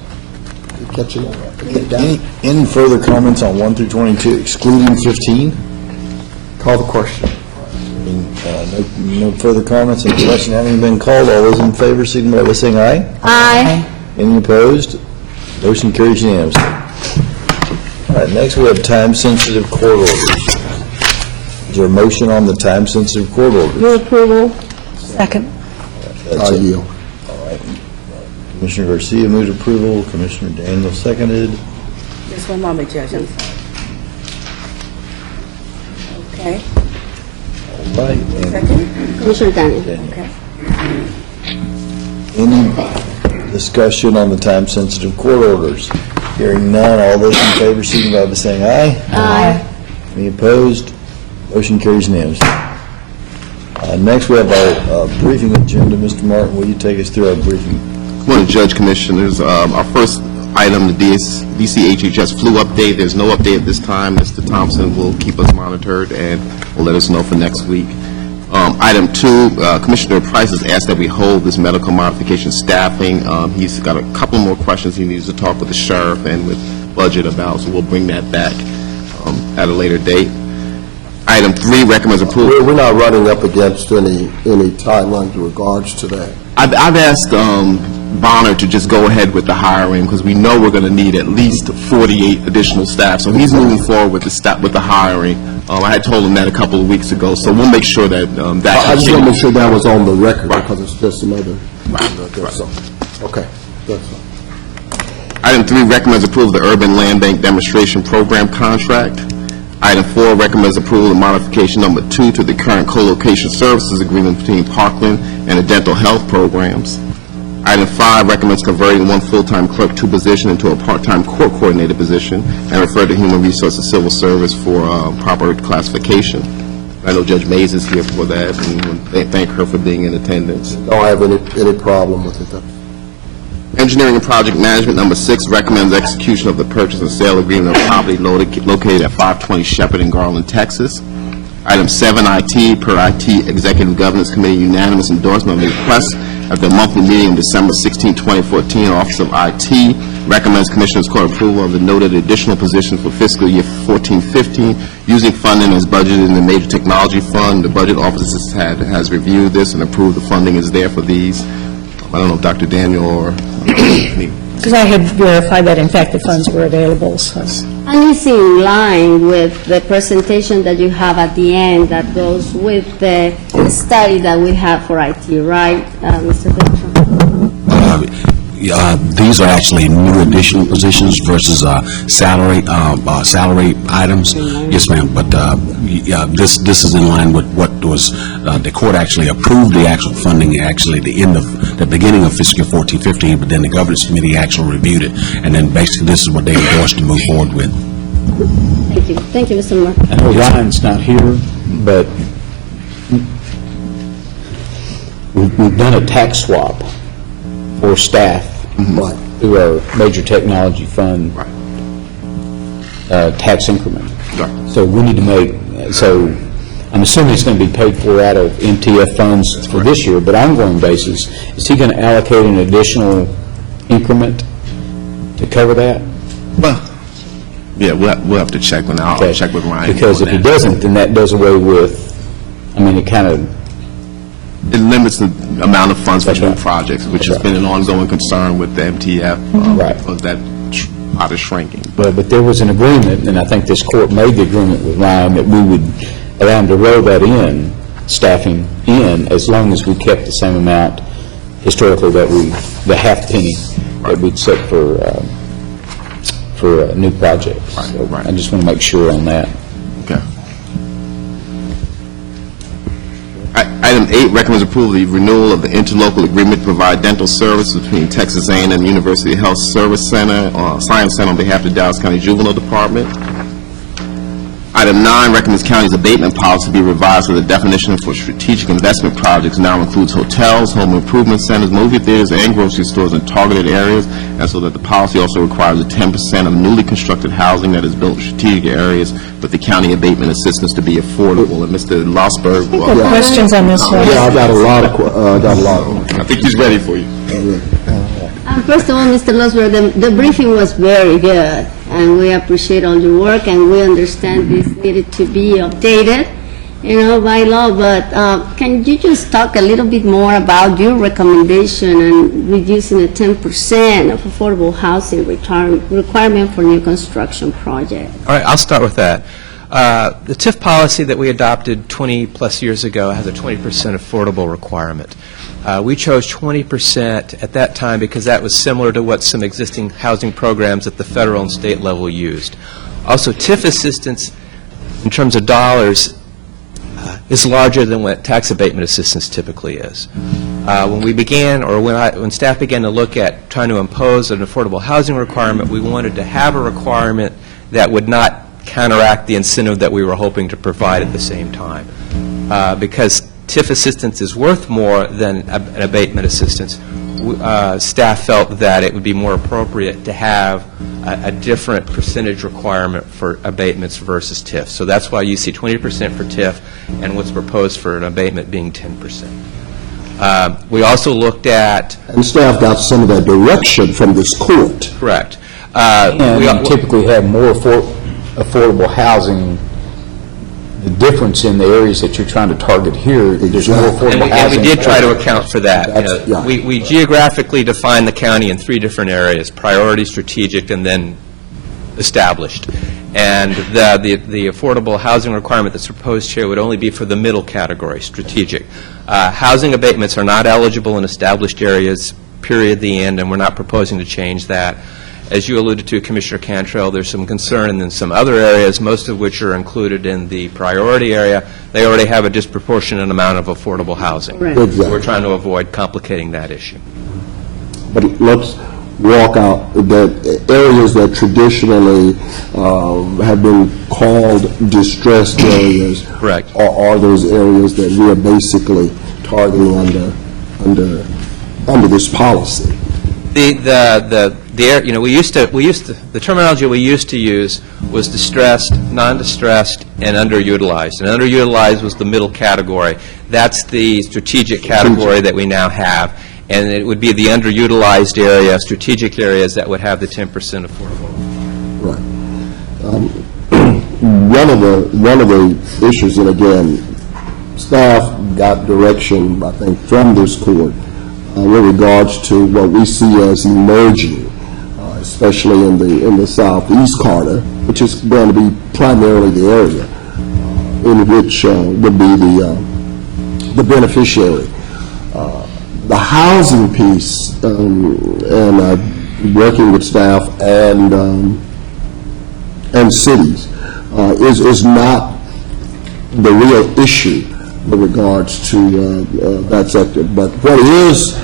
You're catching up. Get down. Any further comments on 1 through 22, excluding 15? Call the question. No further comments, and the question having been called, all those in favor, signify by saying aye. Aye. Any opposed? Motion carries unanimously. All right, next we have time-sensitive court orders. Is there a motion on the time-sensitive court orders? Your approval? Second. That's I it. yield. All right. Commissioner Garcia moved approval, Commissioner Daniel seconded. Just one moment, Judge. I'm sorry. Okay, All right, and second? Commissioner Daniel. Okay. any discussion on the time-sensitive court orders? Hearing none, all those in favor, signify by saying aye. Aye. Any opposed? Motion carries unanimously. Next, we have our briefing agenda. Mr. Martin, will you take us through our briefing? Morning, Judge, Commissioners. Our first item, the DCHHS flu update. There's no update at this time. Mr. Thompson will keep us monitored and will let us know for next week. Item 2, Commissioner Price has asked that we hold this medical modification staffing. He's got a couple more questions he needs to talk with the sheriff and with budget about, so we'll bring that back at a later date. Item 3, recommends approval. We're not running up against any timelines in regards to that. I've asked Bonner to just go ahead with the hiring, because we know we're going to need at least 48 additional staff. So he's moving forward with the hiring. I had told him that a couple of weeks ago, so we'll make sure that that I just want to make continues. sure that was on the record, Right. because there's some other, so, okay, that's fine. Item 3, recommends approval of the Urban Land Bank Demonstration Program contract. Item 4, recommends approval of modification number 2 to the current co-location services agreement between Parkland and the dental health programs. Item 5, recommends converting one full-time clerk 2 position into a part-time court coordinator position and refer to Human Resources Civil Service for proper classification. I know Judge Mays is here for that, and we thank her for being in attendance. Don't have any problem with it, though. Engineering and Project Management, number 6, recommends execution of the purchase and sale agreement of property located at 520 Shepherd in Garland, Texas. Item 7, IT, per IT Executive Governance Committee unanimous endorsement of the request at the monthly meeting of December 16, 2014, Office of IT recommends Commissioners Court approval of the noted additional positions for fiscal year 14-15 using funding as budgeted in the Major Technology Fund. The Budget Office has reviewed this and approved the funding is there for these. I don't know if Dr. Daniel or Because I had verified that, in fact, the funds were available, so. And it's in line with the presentation that you have at the end that goes with the study that we have for IT, right, Mr. Bertram? These are actually new additional positions versus salary items. Yes, ma'am, but this is in line with what was, the court actually approved the actual funding, actually the beginning of fiscal 14-15, but then the governance committee actually reviewed it, and then basically this is what they endorsed to move forward with. Thank you. Thank you, Mr. Moore. I know Ryan's not here, but we've done a tax swap for staff through our Major Technology Fund tax increment. So we need to I'm assuming it's going to be paid for out of MTF funds for this year, but ongoing basis, is he going to allocate an additional increment to cover that? Well, yeah, we'll have to check on that. I'll check with Ryan. Because on if he that. doesn't, then that does away with, it kind of, It limits the amount of funds for That's new right. projects, which has been an ongoing concern with the MTF. Right. Because that pot is shrinking. but there was an agreement, and I think this court made the agreement with Ryan that we would allow him to roll that in, staffing in, as long as we kept the same amount historically the half penny that we'd set for new projects. Right, So right. I just want to make sure on that. Okay. Item 8, recommends approval of the renewal of the interlocal agreement to provide dental service between Texas A&M University Health Service Center, Science Center on behalf of the Dallas County Juvenile Department. Item 9 recommends county's abatement policy be revised so the definition for strategic investment projects now includes hotels, home improvement centers, movie theaters, and grocery stores in targeted areas, and so that the policy also requires a 10% of newly constructed housing that is built in strategic areas with the county abatement assistance to be affordable. And Mr. Lossberg, Questions on this one? Yeah, I got a lot of I think he's ready for you. First of all, Mr. Losberg, the briefing was very good, and we appreciate all your work, and we understand this needed to be updated, by law, but can you just talk a little bit more about your recommendation on reducing the 10% of affordable housing requirement for new construction projects? All right, I'll start with that. The TIF policy that we adopted 20-plus years ago has a 20% affordable requirement. We chose 20% at that time because that was similar to what some existing housing programs at the federal and state level used. Also, TIF assistance, in terms of dollars, is larger than what tax abatement assistance typically is. When we began, or when staff began to look at trying to impose an affordable housing requirement, we wanted to have a requirement that would not counteract the incentive that we were hoping to provide at the same time. Because TIF assistance is worth more than an abatement assistance, staff felt that it would be more appropriate to have a different percentage requirement for abatements versus TIF. So that's why you see 20% for TIF and what's proposed for an abatement being 10%. We also looked at... And staff got some of that direction from this court. Correct. And typically have more affordable housing. The difference in the areas that you're trying to target here, there's more affordable housing. And we did try to account for that. We geographically defined the county in 3 different areas: priority, strategic, and then established. And the affordable housing requirement that's proposed here would only be for the middle category, strategic. Housing abatements are not eligible in established areas, period, the end, and we're not proposing to change that. As you alluded to, Commissioner Cantrell, there's some concern in some other areas, most of which are included in the priority area. They already have a disproportionate amount of affordable housing. Right. Exactly. So we're trying to avoid complicating that issue. But let's walk out the areas that traditionally have been called distressed areas. Correct. Are those areas that we are basically targeting under this policy? The terminology we used to use was distressed, non-distressed, and underutilized. And underutilized was the middle category. That's the strategic category that we now have. And it would be the underutilized area, strategic areas that would have the 10% affordable. Right. One of the issues, and again, staff got direction, I think, from this court with regards to what we see as emerging, especially in the southeast corner, which is going to be primarily the area in which would be the beneficiary. The housing piece, and working with staff and cities, is not the real issue with regards to that sector. But what is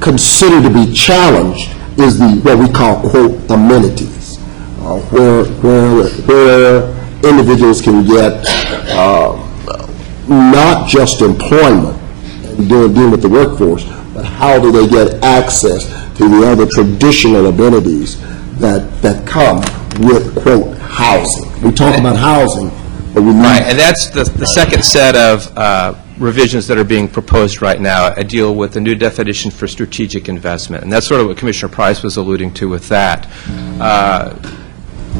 considered to be challenged is what we call, quote, amenities, where individuals can get not just employment and deal with the workforce, but how do they get access to the other traditional amenities that come with, quote, housing. We talk about housing, but we need... Right, and that's the second set of revisions that are being proposed right now. I deal with the new definition for strategic investment, and that's sort of what Commissioner Price was alluding to with that.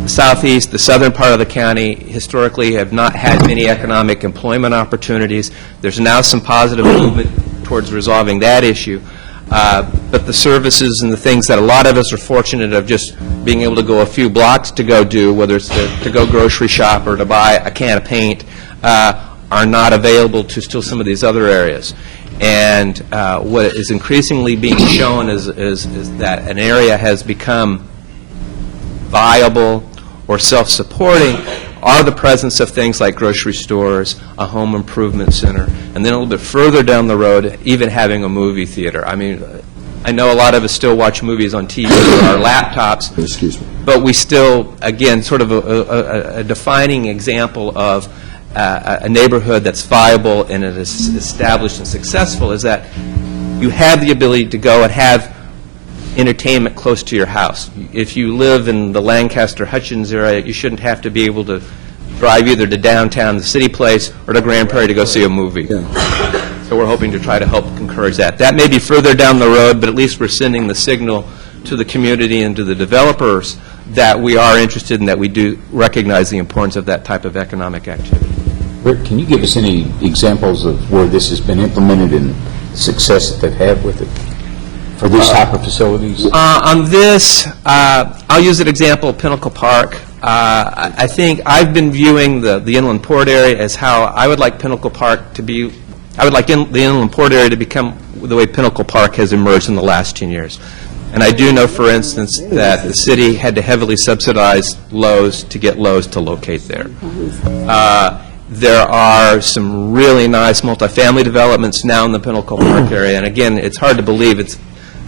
Southeast, the southern part of the county, historically have not had many economic employment opportunities. There's now some positive movement towards resolving that issue. But the services and the things that a lot of us are fortunate of just being able to go a few blocks to go do, whether it's to go grocery shop or to buy a can of paint, are not available to still some of these other areas. And what is increasingly being shown is that an area has become viable or self-supporting are the presence of things like grocery stores, a home improvement center, and then a little bit further down the road, even having a movie theater. I mean, I know a lot of us still watch movies on TV or our laptops. Excuse me. But we still, again, sort of a defining example of a neighborhood that's viable and it is established and successful is that you have the ability to go and have entertainment close to your house. If you live in the Lancaster-Hutchins area, you shouldn't have to be able to drive either to downtown, the City Place, or to Grand Prairie to go see a movie. So we're hoping to try to help encourage that. That may be further down the road, but at least we're sending the signal to the community and to the developers that we are interested and that we do recognize the importance of that type of economic activity. Rick, can you give us any examples of where this has been implemented and success that they've had with it for these type of facilities? On this, I'll use an example of Pinnacle Park. I think I've been viewing the Inland Port area as how I would like Pinnacle Park to be, I would like the Inland Port area to become the way Pinnacle Park has emerged in the last 10 years. And I do know, for instance, that the city had to heavily subsidize Lowe's to get Lowe's to locate there. There are some really nice multifamily developments now in the Pinnacle Park area. And again, it's hard to believe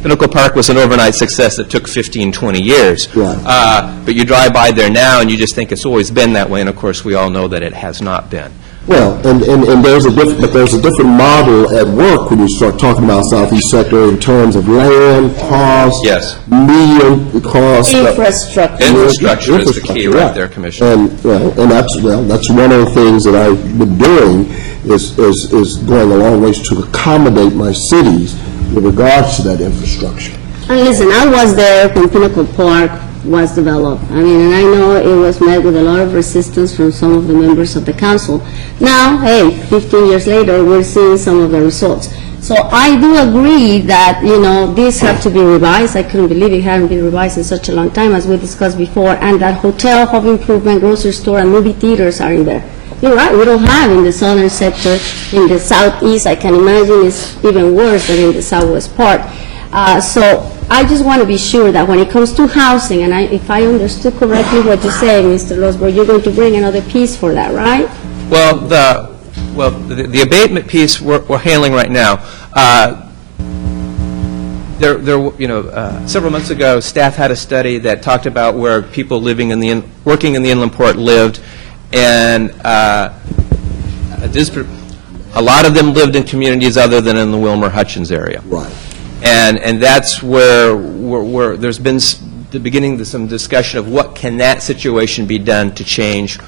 Pinnacle Park was an overnight success that took 15, 20 years. Right. But you drive by there now and you just think it's always been that way. And of course, we all know that it has not been. Well, and there's a different model at work when you start talking about Southeast sector in terms of land, cost, Yes. medium cost. Infrastructure. Infrastructure is the key Infrastructure, right there, Commissioner. And that's one of the things that I've been doing is going a long ways to accommodate my cities with regards to that infrastructure. And listen, I was there when Pinnacle Park was developed. I mean, and I know it was met with a lot of resistance from some of the members of the council. Now, hey, 15 years later, we're seeing some of the results. So I do agree that, these have to be revised. I couldn't believe it hadn't been revised in such a long time, as we discussed before, and that hotel, home improvement, grocery store, and movie theaters are in there. You're right, we don't have in the southern sector. In the southeast, I can imagine it's even worse than in the southwest part. So I just want to be sure that when it comes to housing, and if I understood correctly what you say, Mr. Losberg, you're going to bring another piece for that, right? Well, the abatement piece we're handling right now. Several months ago, staff had a study that talked about where people working in the Inland Port lived, and a lot of them lived in communities other than in the Wilmer-Hutchins area. Right. And that's where there's been the beginning of some discussion of what can that situation be done to change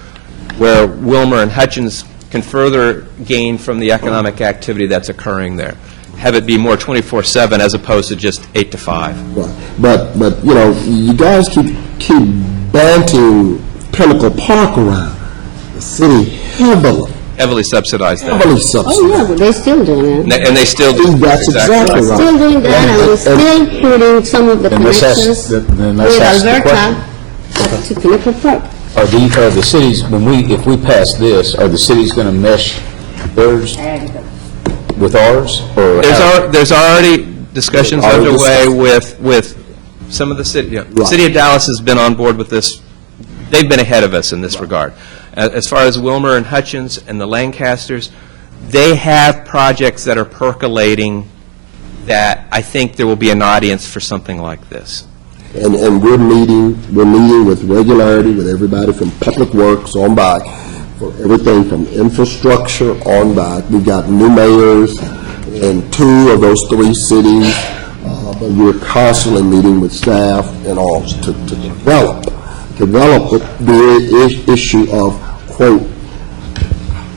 where Wilmer and Hutchins can further gain from the economic activity that's occurring there. Have it be more 24/7 as opposed to just 8 to 5. Right. But you guys keep banting Pinnacle Park around. The city Heavily subsidized that. heavily subsidized. Oh, yeah, but they're still doing it. And they still do. That's exactly right. Still doing that, and we're still putting some of the Then let's ask- connections then with let's ask the Alberta up to Pinnacle Park. Are the cities, if we pass this, are the cities going to mesh theirs with ours? Or There's already discussions Already underway with some of the city. The Right. City of Dallas has been on board with this. They've been ahead of us in this regard. As far as Wilmer and Hutchins and the Lancasters, they have projects that are percolating that I think there will be an audience for something like this. And we're meeting with regularity with everybody from Public Works on back, for everything from infrastructure on back. We've got new mayors in 2 of those 3 cities, but we're constantly meeting with staff and all to develop the issue of, quote,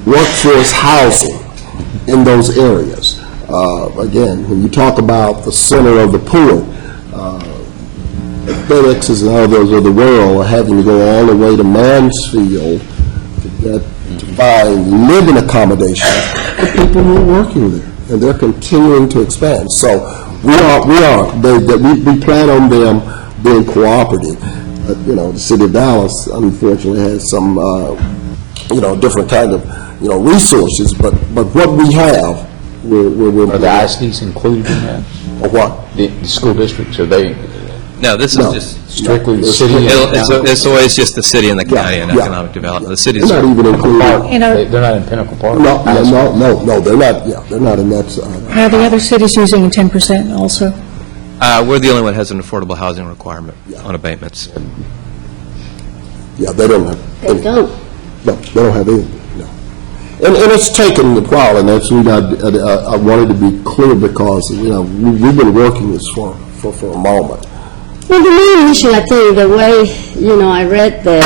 workforce housing in those areas. Again, when you talk about the center of the pool, FedExes and others of the world are having to go all the way to Mansfield to find living accommodations for people who are working there, and they're continuing to expand. So we plan on them being cooperative. The city of Dallas, unfortunately, has some, different kind of, resources, but what we have, we're... Are the ISDs included in that? Or what? The school districts, are they No, this is just strictly the city? It's always just the city and the county and yeah. economic development. The cities They're are... not even included. They're not in Pinnacle Park? No, they're not, yeah, they're not in that side. Are the other cities using 10% also? We're the only one that has an affordable housing requirement on abatements. Yeah, they don't have. They don't. No, they don't have anything, no. And it's taken a while, and that's what I wanted to be clear because, we've been working this for a moment. Well, the main issue, I think, the way, I read the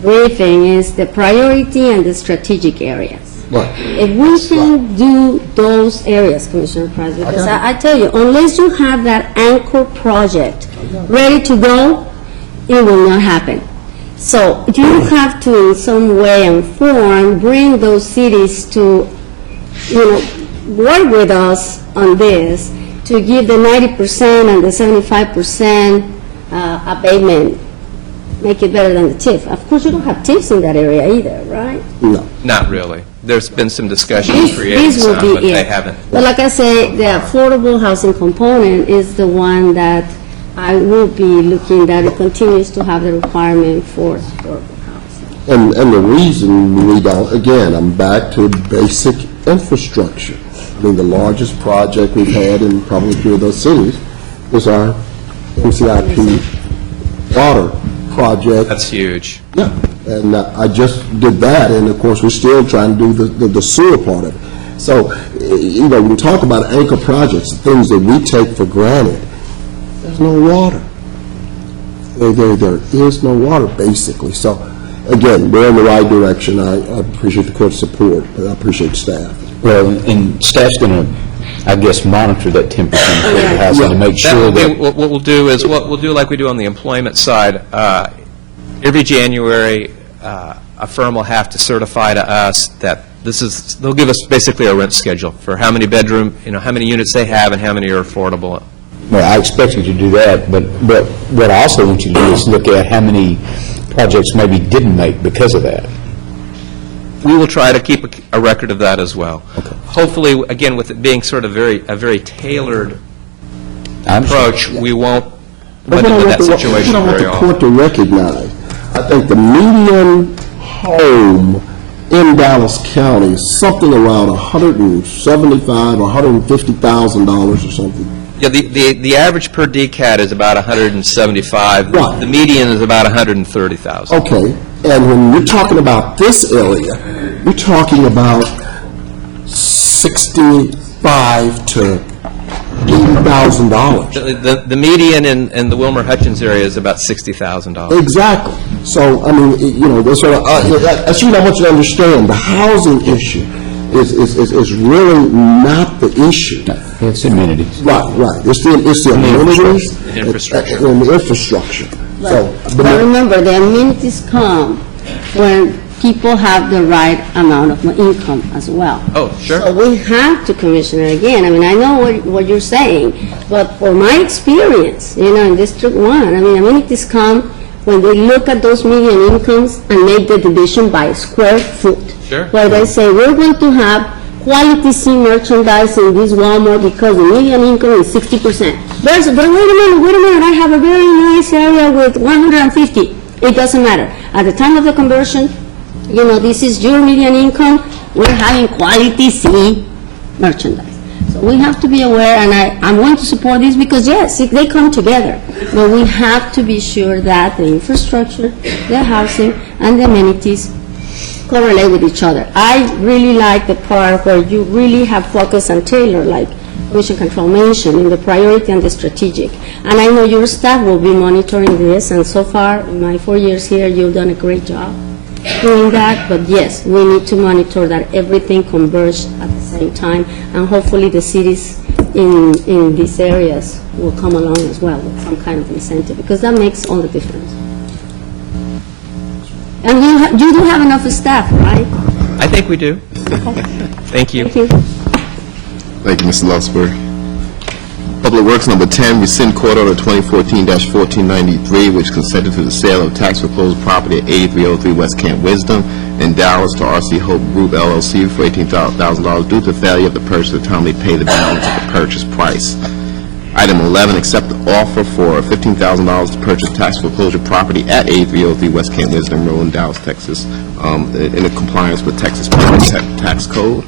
briefing is the priority and the strategic areas. Right. If we can do those areas, Commissioner Price, because I tell you, unless you have that anchor project ready to go, it will not happen. So you have to, in some way and form, bring those cities to, work with us on this to give the 90% and the 75% abatement, make it better than the TIF. Of course, you don't have TIFs in that area either, right? No. Not really. There's been some discussion creating These will some, be but they haven't. But like I say, the affordable housing component is the one that I will be looking that it continues to have the requirement for affordable housing. And the reason we don't, again, I'm back to basic infrastructure. I mean, the largest project we've had in probably 3 of those cities is our MCIP water project. That's huge. Yeah, and I just did that, and of course, we're still trying to do the sewer part of it. So, when we talk about anchor projects, things that we take for granted, there's no water. There is no water, basically. So, again, we're in the right direction. I appreciate the court's support, but I appreciate staff. Well, and staff's going to, I guess, monitor that 10% affordable housing to make sure that... What we'll do is, what we'll do like we do on the employment side, every January, a firm will have to certify to us that they'll give us basically a rent schedule for how many bedroom, how many units they have and how many are affordable. Well, I expect you to do that, but what I also want you to do is look at how many projects maybe didn't make because of that. We will try to keep a record of that as well. Okay. Hopefully, again, with it being sort of a very tailored approach, we won't run into that situation very I want the often. court to recognize, I think the median home in Dallas County is something around $175,000 or $150,000 or something. Yeah, the average per DCAT is about 175. Right. The median is about 130,000. Okay, and when you're talking about this area, you're talking about $65,000 to $80,000. The median in the Wilmer Hutchins area is about $60,000. Exactly. So, I mean, there's sort of, I want you to understand, the housing issue is really not the issue. It's amenities. Right. It's the amenities And infrastructure. and the infrastructure. So, But remember, the amenities come when people have the right amount of income as well. Oh, sure. So we have to, Commissioner, again, I mean, I know what you're saying, but for my experience, in District 1, I mean, amenities come when they look at those median incomes and make the division by square foot. Sure. Where they say, we're going to have quality C merchandise in this Walmart because the median income is 60%. But wait a minute, I have a very nice area with 150. It doesn't matter. At the time of the conversion, this is your median income, we're having quality C merchandise. So we have to be aware, and I'm going to support this because, yes, they come together. But we have to be sure that the infrastructure, the housing, and the amenities correlate with each other. I really like the part where you really have focus and tailor, like Commission Control mentioned, in the priority and the strategic. And I know your staff will be monitoring this, and so far, in my 4 years here, you've done a great job doing that. But yes, we need to monitor that everything converges at the same time, and hopefully the cities in these areas will come along as well with some kind of incentive, because that makes all the difference. And you do have enough staff, right? I think we do. Thank you. Thank you. Thank you, Mr. Luxbury. Public Works number 10, rescind court order 2014-1493, which consented to the sale of tax foreclosed property at 8303 West Camp Wisdom in Dallas to RC Hope Group LLC for $18,000 due to failure of the purchaser to timely pay the balance of the purchase price. Item 11, accept the offer for $15,000 to purchase tax foreclosure property at 8303 West Camp Wisdom Road in Dallas, Texas, in compliance with Texas Property Tax Code.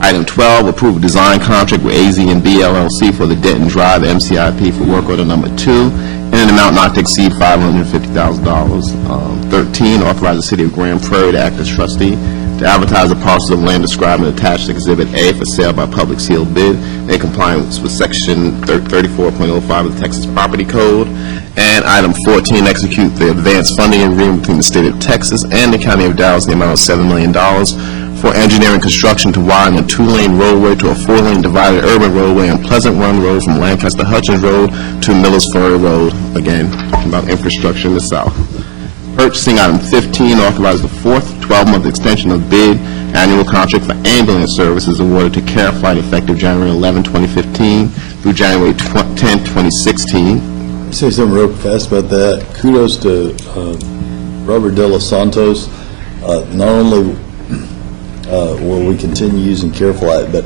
Item 12, approve a design contract with AZ&B LLC for the Denton Drive MCIP for work order number 2 in an amount not to exceed $550,000. 13, authorize the City of Grand Prairie to act as trustee to advertise the parcels of land described in attached Exhibit A for sale by public sealed bid in compliance with Section 34.05 of the Texas Property Code. And item 14, execute the advanced funding agreement between the State of Texas and the County of Dallas in the amount of $7 million for engineering construction to widen a 2-lane roadway to a 4-lane divided urban roadway on Pleasant Run Road from Lancaster Hutchins Road to Miller's Ferry Road. Again, talking about infrastructure in the south. Purchasing item 15, authorize the 4th 12-month extension of bid annual contract for ambulance services awarded to Care Flight effective January 11, 2015 through January 10, 2016. Say something real fast about that. Kudos to Robert De Los Santos. Not only will we continue using CareFlight, but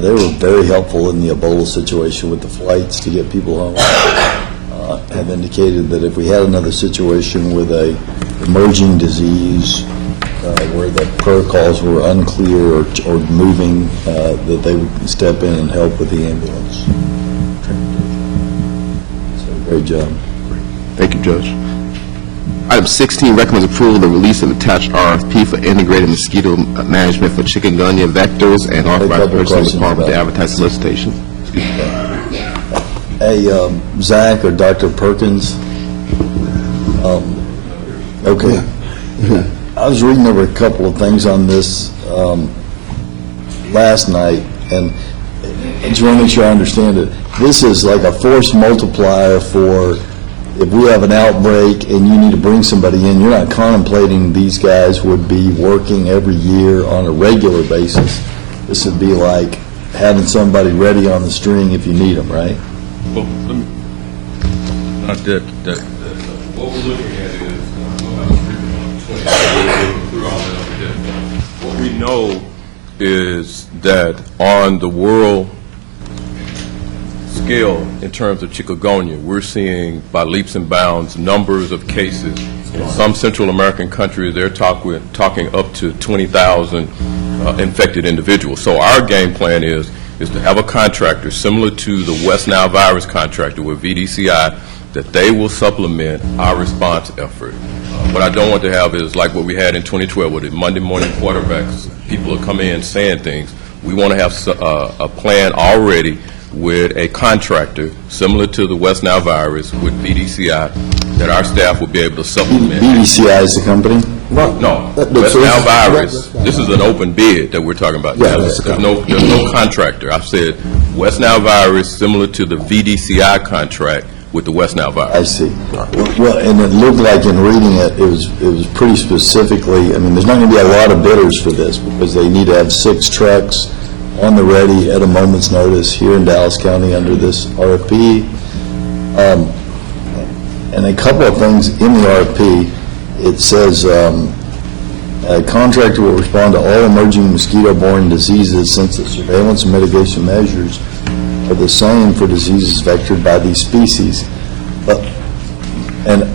they were very helpful in the Ebola situation with the flights to get people home. Have indicated that if we had another situation with a emerging disease where the protocols were unclear or moving, that they would step in and help with the ambulance. So great job. Thank you, Judge. Item 16, recommends approval of the release of attached RFP for integrated mosquito management for chikungunya vectors and authorize the purchasing department to advertise solicitation. Hey, Zach or Dr. Perkins, okay. I was reading over a couple of things on this last night, and I just want to make sure I understand it. This is like a force multiplier for if we have an outbreak and you need to bring somebody in. You're not contemplating these guys would be working every year on a regular basis. This would be like having somebody ready on the string if you need them, right? Well, not that what we're looking at is, what we know is that on the world scale, in terms of chikungunya, we're seeing by leaps and bounds numbers of cases. In some Central American countries, they're talking up to 20,000 infected individuals. So our game plan is to have a contractor similar to the West Nile virus contractor with VDCI, that they will supplement our response effort. What I don't want to have is like what we had in 2012 with the Monday morning quarterbacks. People are coming in saying things. We want to have a plan already with a contractor similar to the West Nile virus with VDCI that our staff will be able to supplement. BDCI is the company? No, West Nile virus, this is an open bid that we're talking about. Yeah, There's no contractor. I've said West Nile virus similar to the VDCI contract with the West Nile virus. I see. Well, and it looked like in reading it, it was pretty specifically, I mean, there's not going to be a lot of bidders for this because they need to have 6 trucks on the ready at a moment's notice here in Dallas County under this RFP. And a couple of things in the RFP, it says a contractor will respond to all emerging mosquito-borne diseases since the surveillance and mitigation measures are the same for diseases vectored by these species. And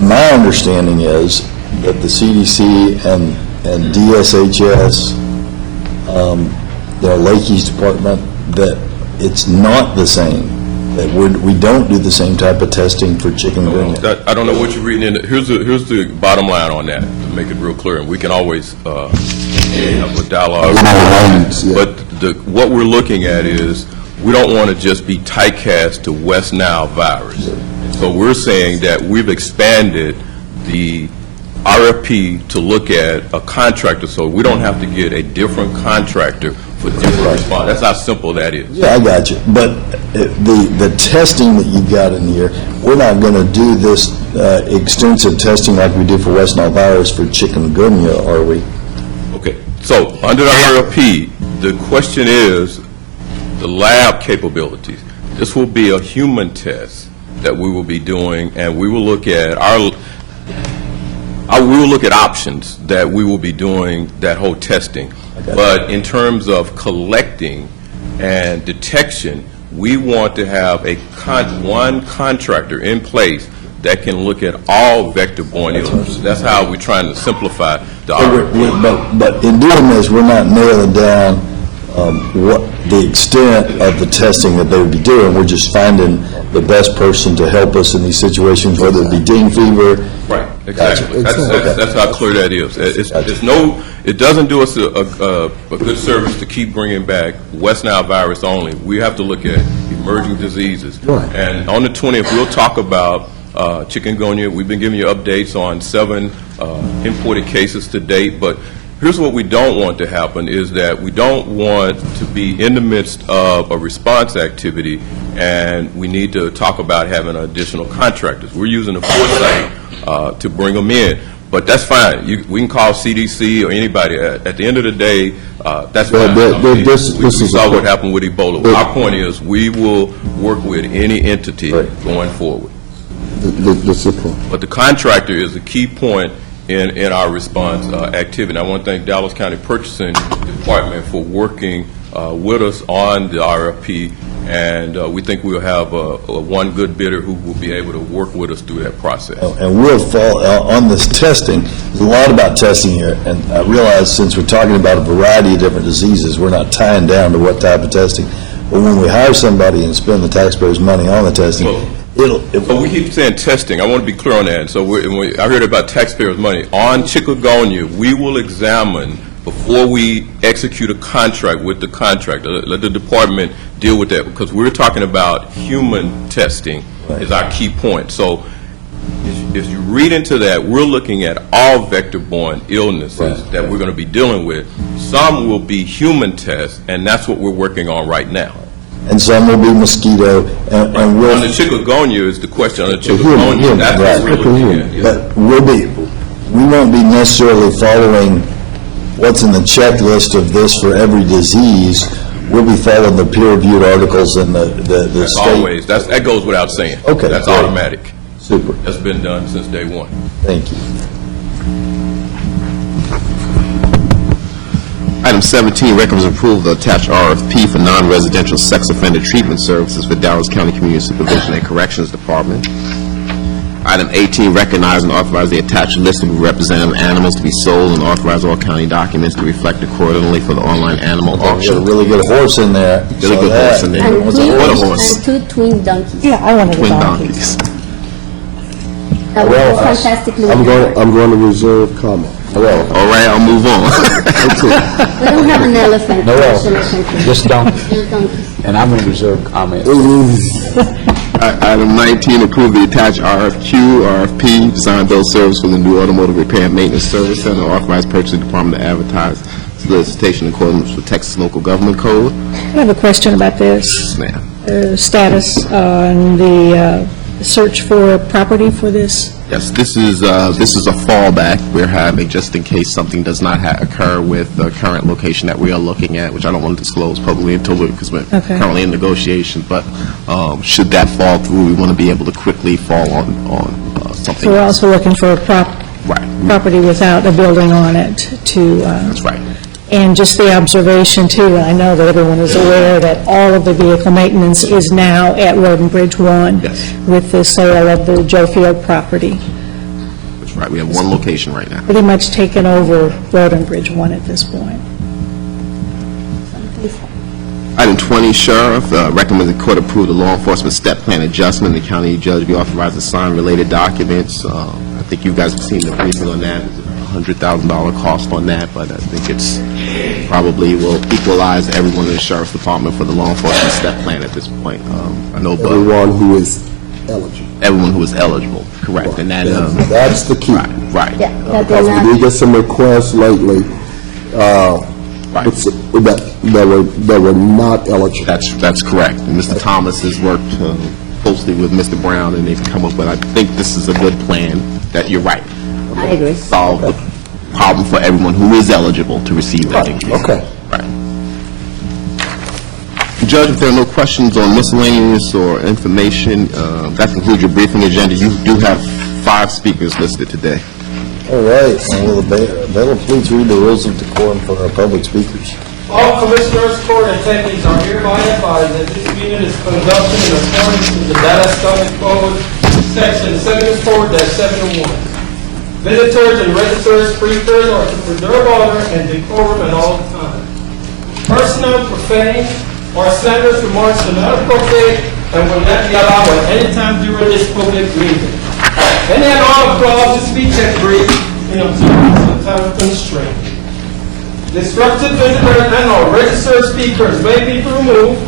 my understanding is that the CDC and DSHS, the Lakey's department, that it's not the same, that we don't do the same type of testing for chikungunya. I don't know what you're reading in it. Here's the bottom line on that, to make it real clear, and we can always have a dialogue. But what we're looking at is, we don't want to just be typecast to West Nile virus. So we're saying that we've expanded the RFP to look at a contractor, so we don't have to get a different contractor for different response. That's how simple that is. Yeah, I got you. But the testing that you've got in here, we're not going to do this extensive testing like we do for West Nile virus for chikungunya, are we? Okay. So under the RFP, the question is the lab capabilities. This will be a human test that we will be doing, and we will look at we will look at options that we will be doing that whole testing. But in terms of collecting and detection, we want to have one contractor in place that can look at all vector-borne illnesses. That's how we're trying to simplify the RFP. But in doing this, we're not nailing down what the extent of the testing that they would be doing. We're just finding the best person to help us in these situations, whether it be dengue fever. Right, exactly. Gotcha. That's how clear that is. It doesn't do us a good service to keep bringing back West Nile virus only. We have to look at emerging diseases. Right. And on the 20th, we'll talk about chikungunya. We've been giving you updates on 7 imported cases to date, but here's what we don't want to happen is that we don't want to be in the midst of a response activity and we need to talk about having additional contractors. We're using the foresight to bring them in, but that's fine. We can call CDC or anybody. At the end of the day, that's fine. We saw what happened with Ebola. Our point is we will work with any entity going forward. But the contractor is a key point in our response activity. I want to thank Dallas County Purchasing Department for working with us on the RFP, and we think we'll have one good bidder who will be able to work with us through that process. And we'll fall on this testing. There's a lot about testing here, and I realize since we're talking about a variety of different diseases, we're not tying down to what type of testing. But when we hire somebody and spend the taxpayers' money on the testing, But we keep saying testing. I want to be clear on that. And so I heard about taxpayers' money. On chikungunya, we will examine before we execute a contract with the contractor. Let the department deal with that, because we're talking about human testing is our key point. So if you read into that, we're looking at all vector-borne illnesses that we're going to be dealing with. Some will be human tests, and that's what we're working on right now. and some will be mosquito, and we'll... On the chikungunya is the question, on the chikungunya, that's what we're looking at. But we won't be necessarily following what's in the checklist of this for every disease. We'll be following the peer-reviewed articles and the state... Always, that goes without saying. Okay. That's great. automatic. Super. That's been done since day one. Thank you. Item 17, recommends approval of the attached RFP for non-residential sex offender treatment services for Dallas County Community Supervision and Corrections Department. Item 18, recognize and authorize the attached list of representative animals to be sold and authorize all county documents to reflect accordingly for the online animal Got a auction. really good horse in there. Really good horse in there. And What a horse. two twin donkeys. Yeah, I wanted a Twin donkey. donkeys. That was fantastically. I'm going to reserve comment. All right, I'll move on. We don't have an elephant. No National elephant, Country. just donkeys. Just donkeys. And I'm going to reserve comments. Item 19, approve the attached RFP, design build service for the new automotive repair and maintenance service center, authorize purchasing department to advertise solicitation in accordance with Texas Local Government Code. I have a question about this. Yes, ma'am. Status on the search for property for this? Yes, this is a fallback we're having just in case something does not occur with the current location that we are looking at, which I don't want to disclose publicly because we're currently in negotiation. But should that fall through, we want to be able to quickly fall on something. So we're also looking for a property without a building on it to... That's right. And just the observation, too, I know that everyone is aware that all of the vehicle maintenance is now at Road and Bridge 1 with the sale of the Joe Field property. That's right. We have one location right now. Pretty much taken over Road and Bridge 1 at this point. Item 20, Sheriff, recommends the court approve the law enforcement step plan adjustment. The county judge be authorized to sign related documents. I think you guys have seen the briefing on that. $100,000 cost on that, but I think it's probably will equalize everyone in the Sheriff's Department for the law enforcement step plan at this point. I know Everyone who is eligible. everyone who is eligible, correct, and that That's the key. right. Yeah, that Because they're we did not, get some requests lately that were not eligible. That's correct. And Mr. Thomas has worked closely with Mr. Brown, and they've come up with, I think this is a good plan, that you're right. I agree. Solve the problem for everyone who is eligible to receive that increase. Okay. Right. Judge, if there are no questions on miscellaneous or information, that concludes your briefing agenda. You do have 5 speakers listed today. All right, and will the bailiff please read the rules of decorum for our public speakers? All Commissioners Court attendees are hereby advised that this meeting is conducted in accordance with the Dallas County Code, Section 74-701. Visitors and registered speakers are to preserve order and decorum at all times. personal, profane, or slanderous remarks are not appropriate and will not be allowed at any time during this public meeting. Any and all clauses of speech and brief in observance of time constraint. Disruptive visitors and/or registered speakers may be removed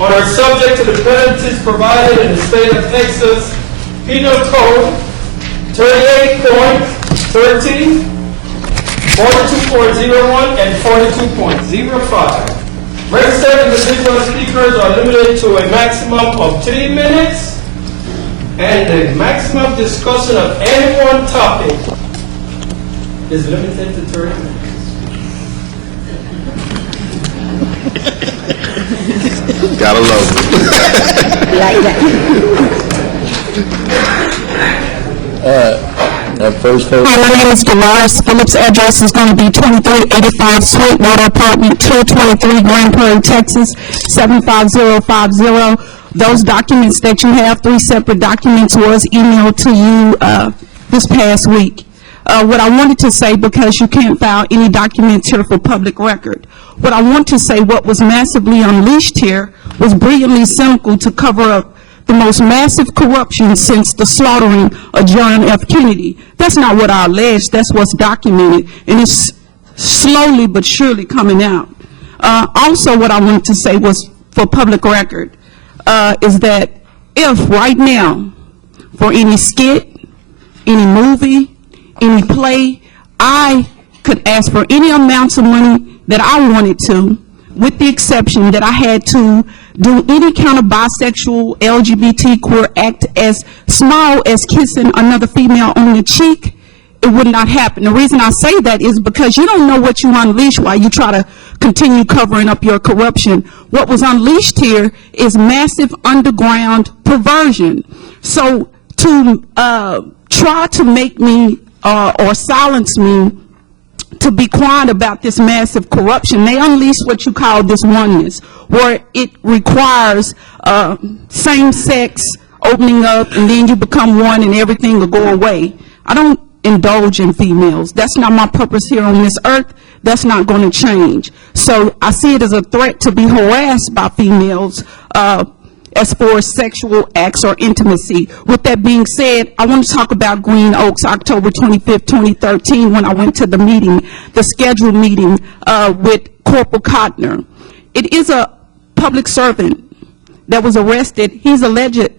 or are subject to the penalties provided in the state of Texas Penal Code 38.13, 42.01, and 42.05. Registered individual speakers are limited to a maximum of 3 minutes, and the maximum discussion of any one topic is limited to 30 minutes. Gotta love it. Like that. First vote. Hi, my name is Dolores Phillips. Address is going to be 2385 Sweetwater Apartment, 223 Grand Prairie, Texas, 75050. Those documents that you have, 3 separate documents, was emailed to you this past week. What I wanted to say, because you can't file any documents here for public record, what I want to say, what was massively unleashed here was brilliantly cynical to cover up the most massive corruption since the slaughtering of John F. Kennedy. That's not what I allege, that's what's documented, and it's slowly but surely coming out. Also, what I wanted to say was, for public record, is that if right now, for any skit, any movie, any play, I could ask for any amounts of money that I wanted to, with the exception that I had to do any kind of bisexual, LGBT, queer act as small as kissing another female on the cheek, it would not happen. The reason I say that is because you don't know what you unleash while you try to continue covering up your corruption. What was unleashed here is massive underground perversion. So to try to make me or silence me to be quiet about this massive corruption, they unleash what you call this oneness, where it requires same-sex opening up, and then you become one and everything will go away. I don't indulge in females. That's not my purpose here on this earth. That's not going to change. So I see it as a threat to be harassed by females as far as sexual acts or intimacy. With that being said, I want to talk about Green Oaks, October 25th, 2013, when I went to the meeting, the scheduled meeting with Corporal Cotner. It is a public servant that was arrested. He's alleged,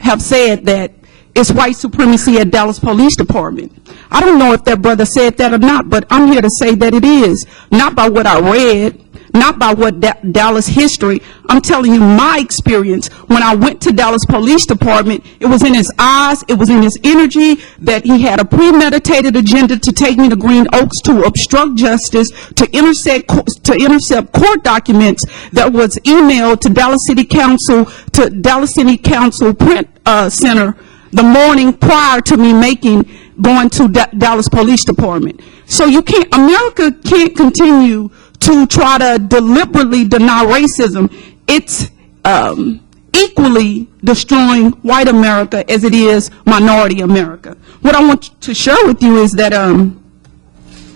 have said that it's white supremacy at Dallas Police Department. I don't know if that brother said that or not, but I'm here to say that it is, not by what I read, not by what Dallas history. I'm telling you my experience. When I went to Dallas Police Department, it was in his eyes, it was in his energy that he had a premeditated agenda to take me to Green Oaks to obstruct justice, to intercept court documents that was emailed to Dallas City Council Print Center the morning prior to me going to Dallas Police Department. So America can't continue to try to deliberately deny racism. It's equally destroying white America as it is minority America. What I want to share with you is that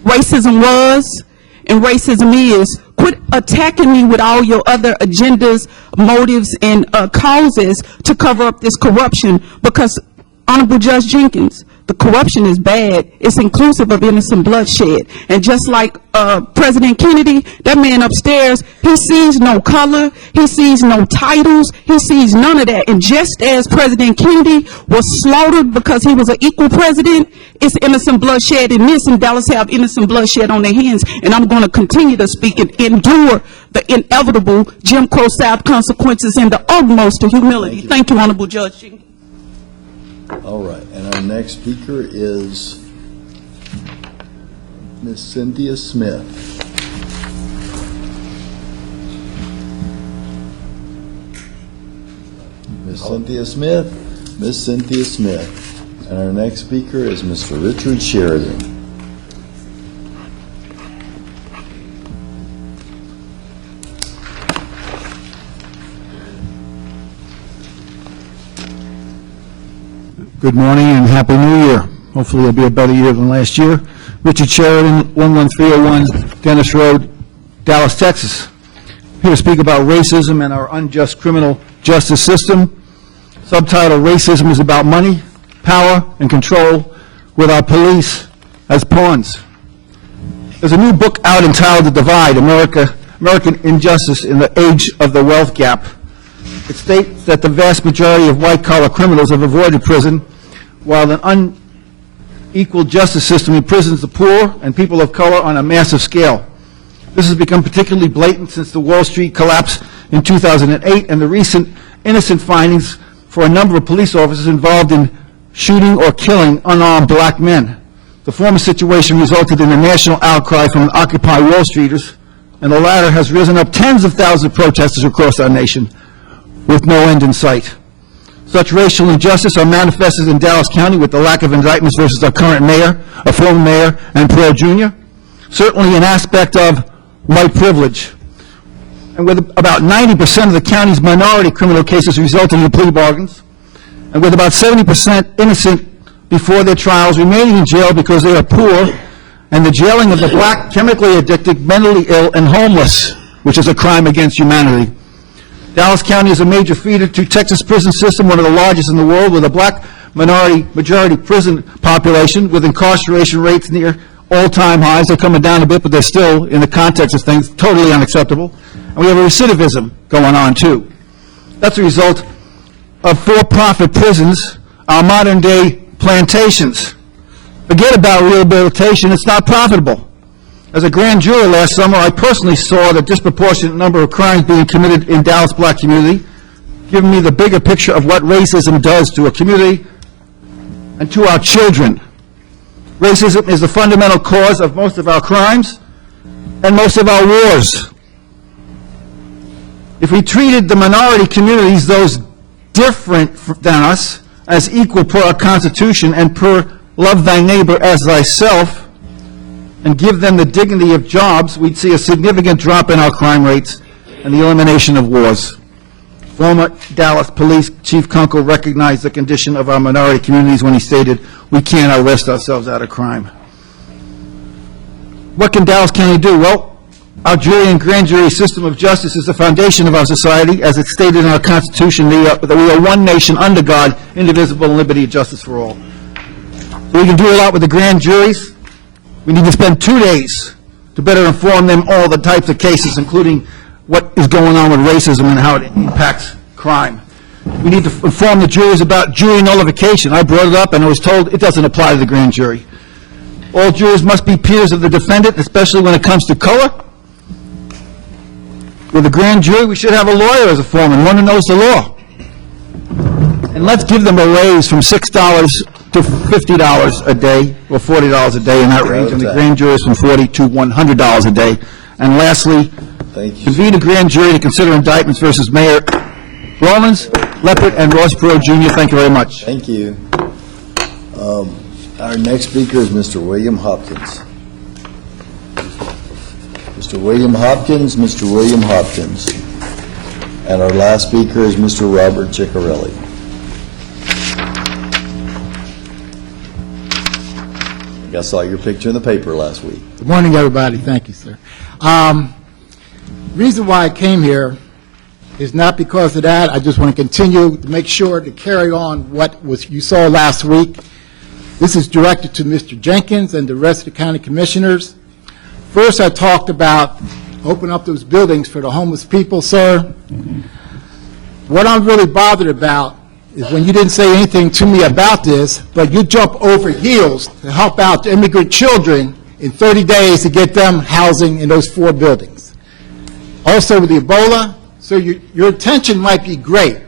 racism was and racism is. Quit attacking me with all your other agendas, motives, and causes to cover up this corruption, because, Honorable Judge Jenkins, the corruption is bad. It's inclusive of innocent bloodshed. And just like President Kennedy, that man upstairs, he sees no color, he sees no titles, he sees none of that. And just as President Kennedy was slaughtered because he was an equal president, it's innocent bloodshed in this, and Dallas have innocent bloodshed on their hands. And I'm going to continue to speak and endure the inevitable Jim Crow South consequences in the utmost of humility. Thank you, Honorable Judge Jenkins. All right, and our next speaker is Ms. Cynthia Smith. Ms. Cynthia Smith, Ms. Cynthia Smith. And our next speaker is Mr. Richard Sheridan. Good morning and Happy New Year. Hopefully it'll be a better year than last year. Richard Sheridan, 11301 Dennis Road, Dallas, Texas. here to speak about racism and our unjust criminal justice system. Subtitle, Racism is about money, power, and control, with our police as pawns. There's a new book out entitled The Divide, American Injustice in the Age of the Wealth Gap. It states that the vast majority of white-collar criminals have avoided prison, while an unequal justice system imprisons the poor and people of color on a massive scale. This has become particularly blatant since the Wall Street collapse in 2008 and the recent innocent findings for a number of police officers involved in shooting or killing unarmed black men. The former situation resulted in a national outcry from Occupy Wall Streeters, and the latter has risen up tens of thousands of protesters across our nation with no end in sight. Such racial injustice are manifested in Dallas County with the lack of indictments versus our current mayor, a former mayor, and Pearl Jr., certainly an aspect of white privilege. And with about 90% of the county's minority criminal cases resulting in plea bargains, and with about 70% innocent before their trials remaining in jail because they are poor, and the jailing of the black, chemically addicted, mentally ill, and homeless, which is a crime against humanity. Dallas County is a major feeder to Texas prison system, one of the largest in the world, with a black majority prison population, with incarceration rates near all-time highs. They're coming down a bit, but they're still, in the context of things, totally unacceptable. And we have a recidivism going on, too. That's a result of for-profit prisons, our modern-day plantations. Forget about rehabilitation, it's not profitable. As a grand juror last summer, I personally saw the disproportionate number of crimes being committed in Dallas black community, giving me the bigger picture of what racism does to a community and to our children. Racism is the fundamental cause of most of our crimes and most of our wars. If we treated the minority communities, those different than us, as equal per our Constitution and per love thy neighbor as thyself, and give them the dignity of jobs, we'd see a significant drop in our crime rates and the elimination of wars. Former Dallas Police Chief Kunkel recognized the condition of our minority communities when he stated, "We can't arrest ourselves out of crime." What can Dallas County do? Well, our jury and grand jury system of justice is the foundation of our society, as it's stated in our Constitution, that we are one nation under God, indivisible, in liberty and justice for all. So we can do a lot with the grand juries. We need to spend 2 days to better inform them all the types of cases, including what is going on with racism and how it impacts crime. We need to inform the juries about jury nullification. I brought it up and I was told it doesn't apply to the grand jury. All jurors must be peers of the defendant, especially when it comes to color. With the grand jury, we should have a lawyer as a foreman, one who knows the law. And let's give them a raise from $6 to $50 a day, or $40 a day in that range, and the grand jurors from $40 to $100 a day. And lastly, convene a grand jury to consider indictments versus Mayor Rawlins, Leppert, and Ross Perot Jr. Thank you very much. Thank you. Our next speaker is Mr. William Hopkins. Mr. William Hopkins, Mr. William Hopkins. And our last speaker is Mr. Robert Ciccarelli. I saw your picture in the paper last week. Good morning, everybody. Thank you, sir. Reason why I came here is not because of that. I just want to continue to make sure to carry on what you saw last week. This is directed to Mr. Jenkins and the rest of the county commissioners. First, I talked about opening up those buildings for the homeless people, sir. What I'm really bothered about is when you didn't say anything to me about this, but you jump over heels to help out the immigrant children in 30 days to get them housing in those 4 buildings. Also with the Ebola, so your intention might be great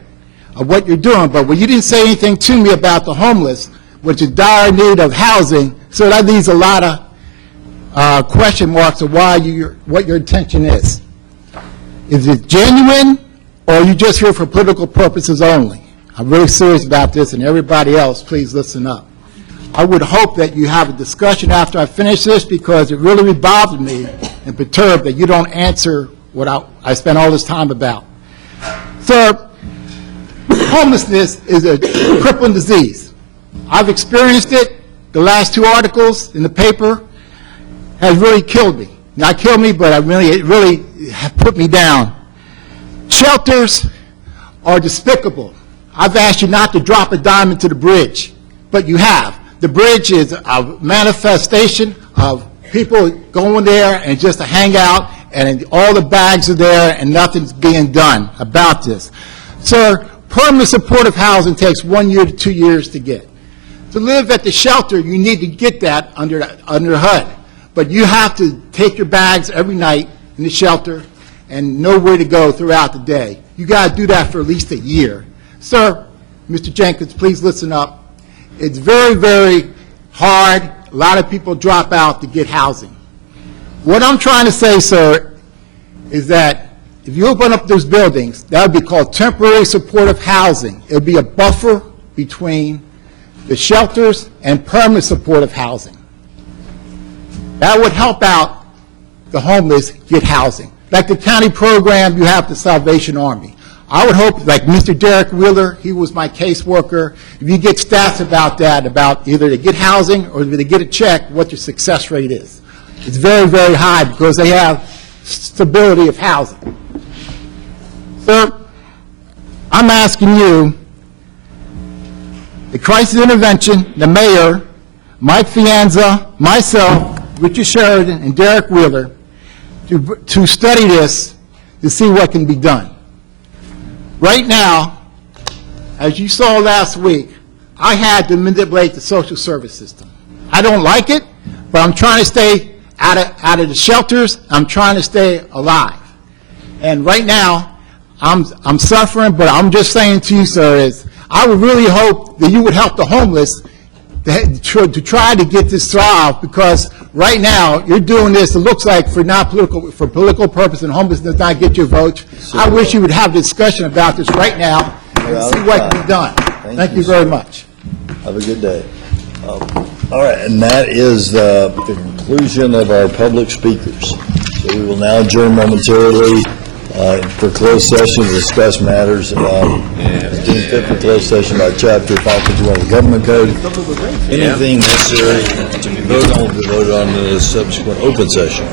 of what you're doing, but when you didn't say anything to me about the homeless, which is dire need of housing, so that leaves a lot of question marks of what your intention is. Is it genuine, or are you just here for political purposes only? I'm really serious about this, and everybody else, please listen up. I would hope that you have a discussion after I finish this, because it really bothered me and perturbed that you don't answer what I spent all this time about. Sir, homelessness is a crippling disease. I've experienced it. The last 2 articles in the paper has really killed me. Not killed me, but it really put me down shelters are despicable. I've asked you not to drop a dime into the bridge, but you have. The bridge is a manifestation of people going there and just to hang out, and all the bags are there and nothing's being done about this. Sir, permanent supportive housing takes 1 year to 2 years to get. To live at the shelter, you need to get that under HUD. But you have to take your bags every night in the shelter and know where to go throughout the day. You got to do that for at least a year. Sir, Mr. Jenkins, please listen up. It's very, very hard. A lot of people drop out to get housing. What I'm trying to say, sir, is that if you open up those buildings, that would be called temporary supportive housing. It would be a buffer between the shelters and permanent supportive housing. That would help out the homeless get housing. Like the county program, you have the Salvation Army. I would hope, like Mr. Derek Wheeler, he was my caseworker, if you get stats about that, about either to get housing or to get a check, what your success rate is. It's very, very high because they have stability of housing. Sir, I'm asking you, the crisis intervention, the mayor, Mike Fianza, myself, Richard Sheridan, and Derek Wheeler, to study this to see what can be done. Right now, as you saw last week, I had to manipulate the social service system. I don't like it, but I'm trying to stay out of the shelters. I'm trying to stay alive. And right now, I'm suffering, but I'm just saying to you, sir, is I would really hope that you would help the homeless to try to get this solved, because right now you're doing this, it looks like for political purpose, and homeless does not get your vote. I wish you would have a discussion about this right now and see what can be done. Thank you very much. Have a good day. All right, and that is the conclusion of our public speakers. So we will now adjourn momentarily for closed session to discuss matters deemed fit for closed session by Chapter 551 of the Government Code. Anything necessary to be voted on will be voted on in the subsequent open session.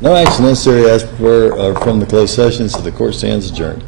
No action necessary as per, from the closed session, so the court stands adjourned.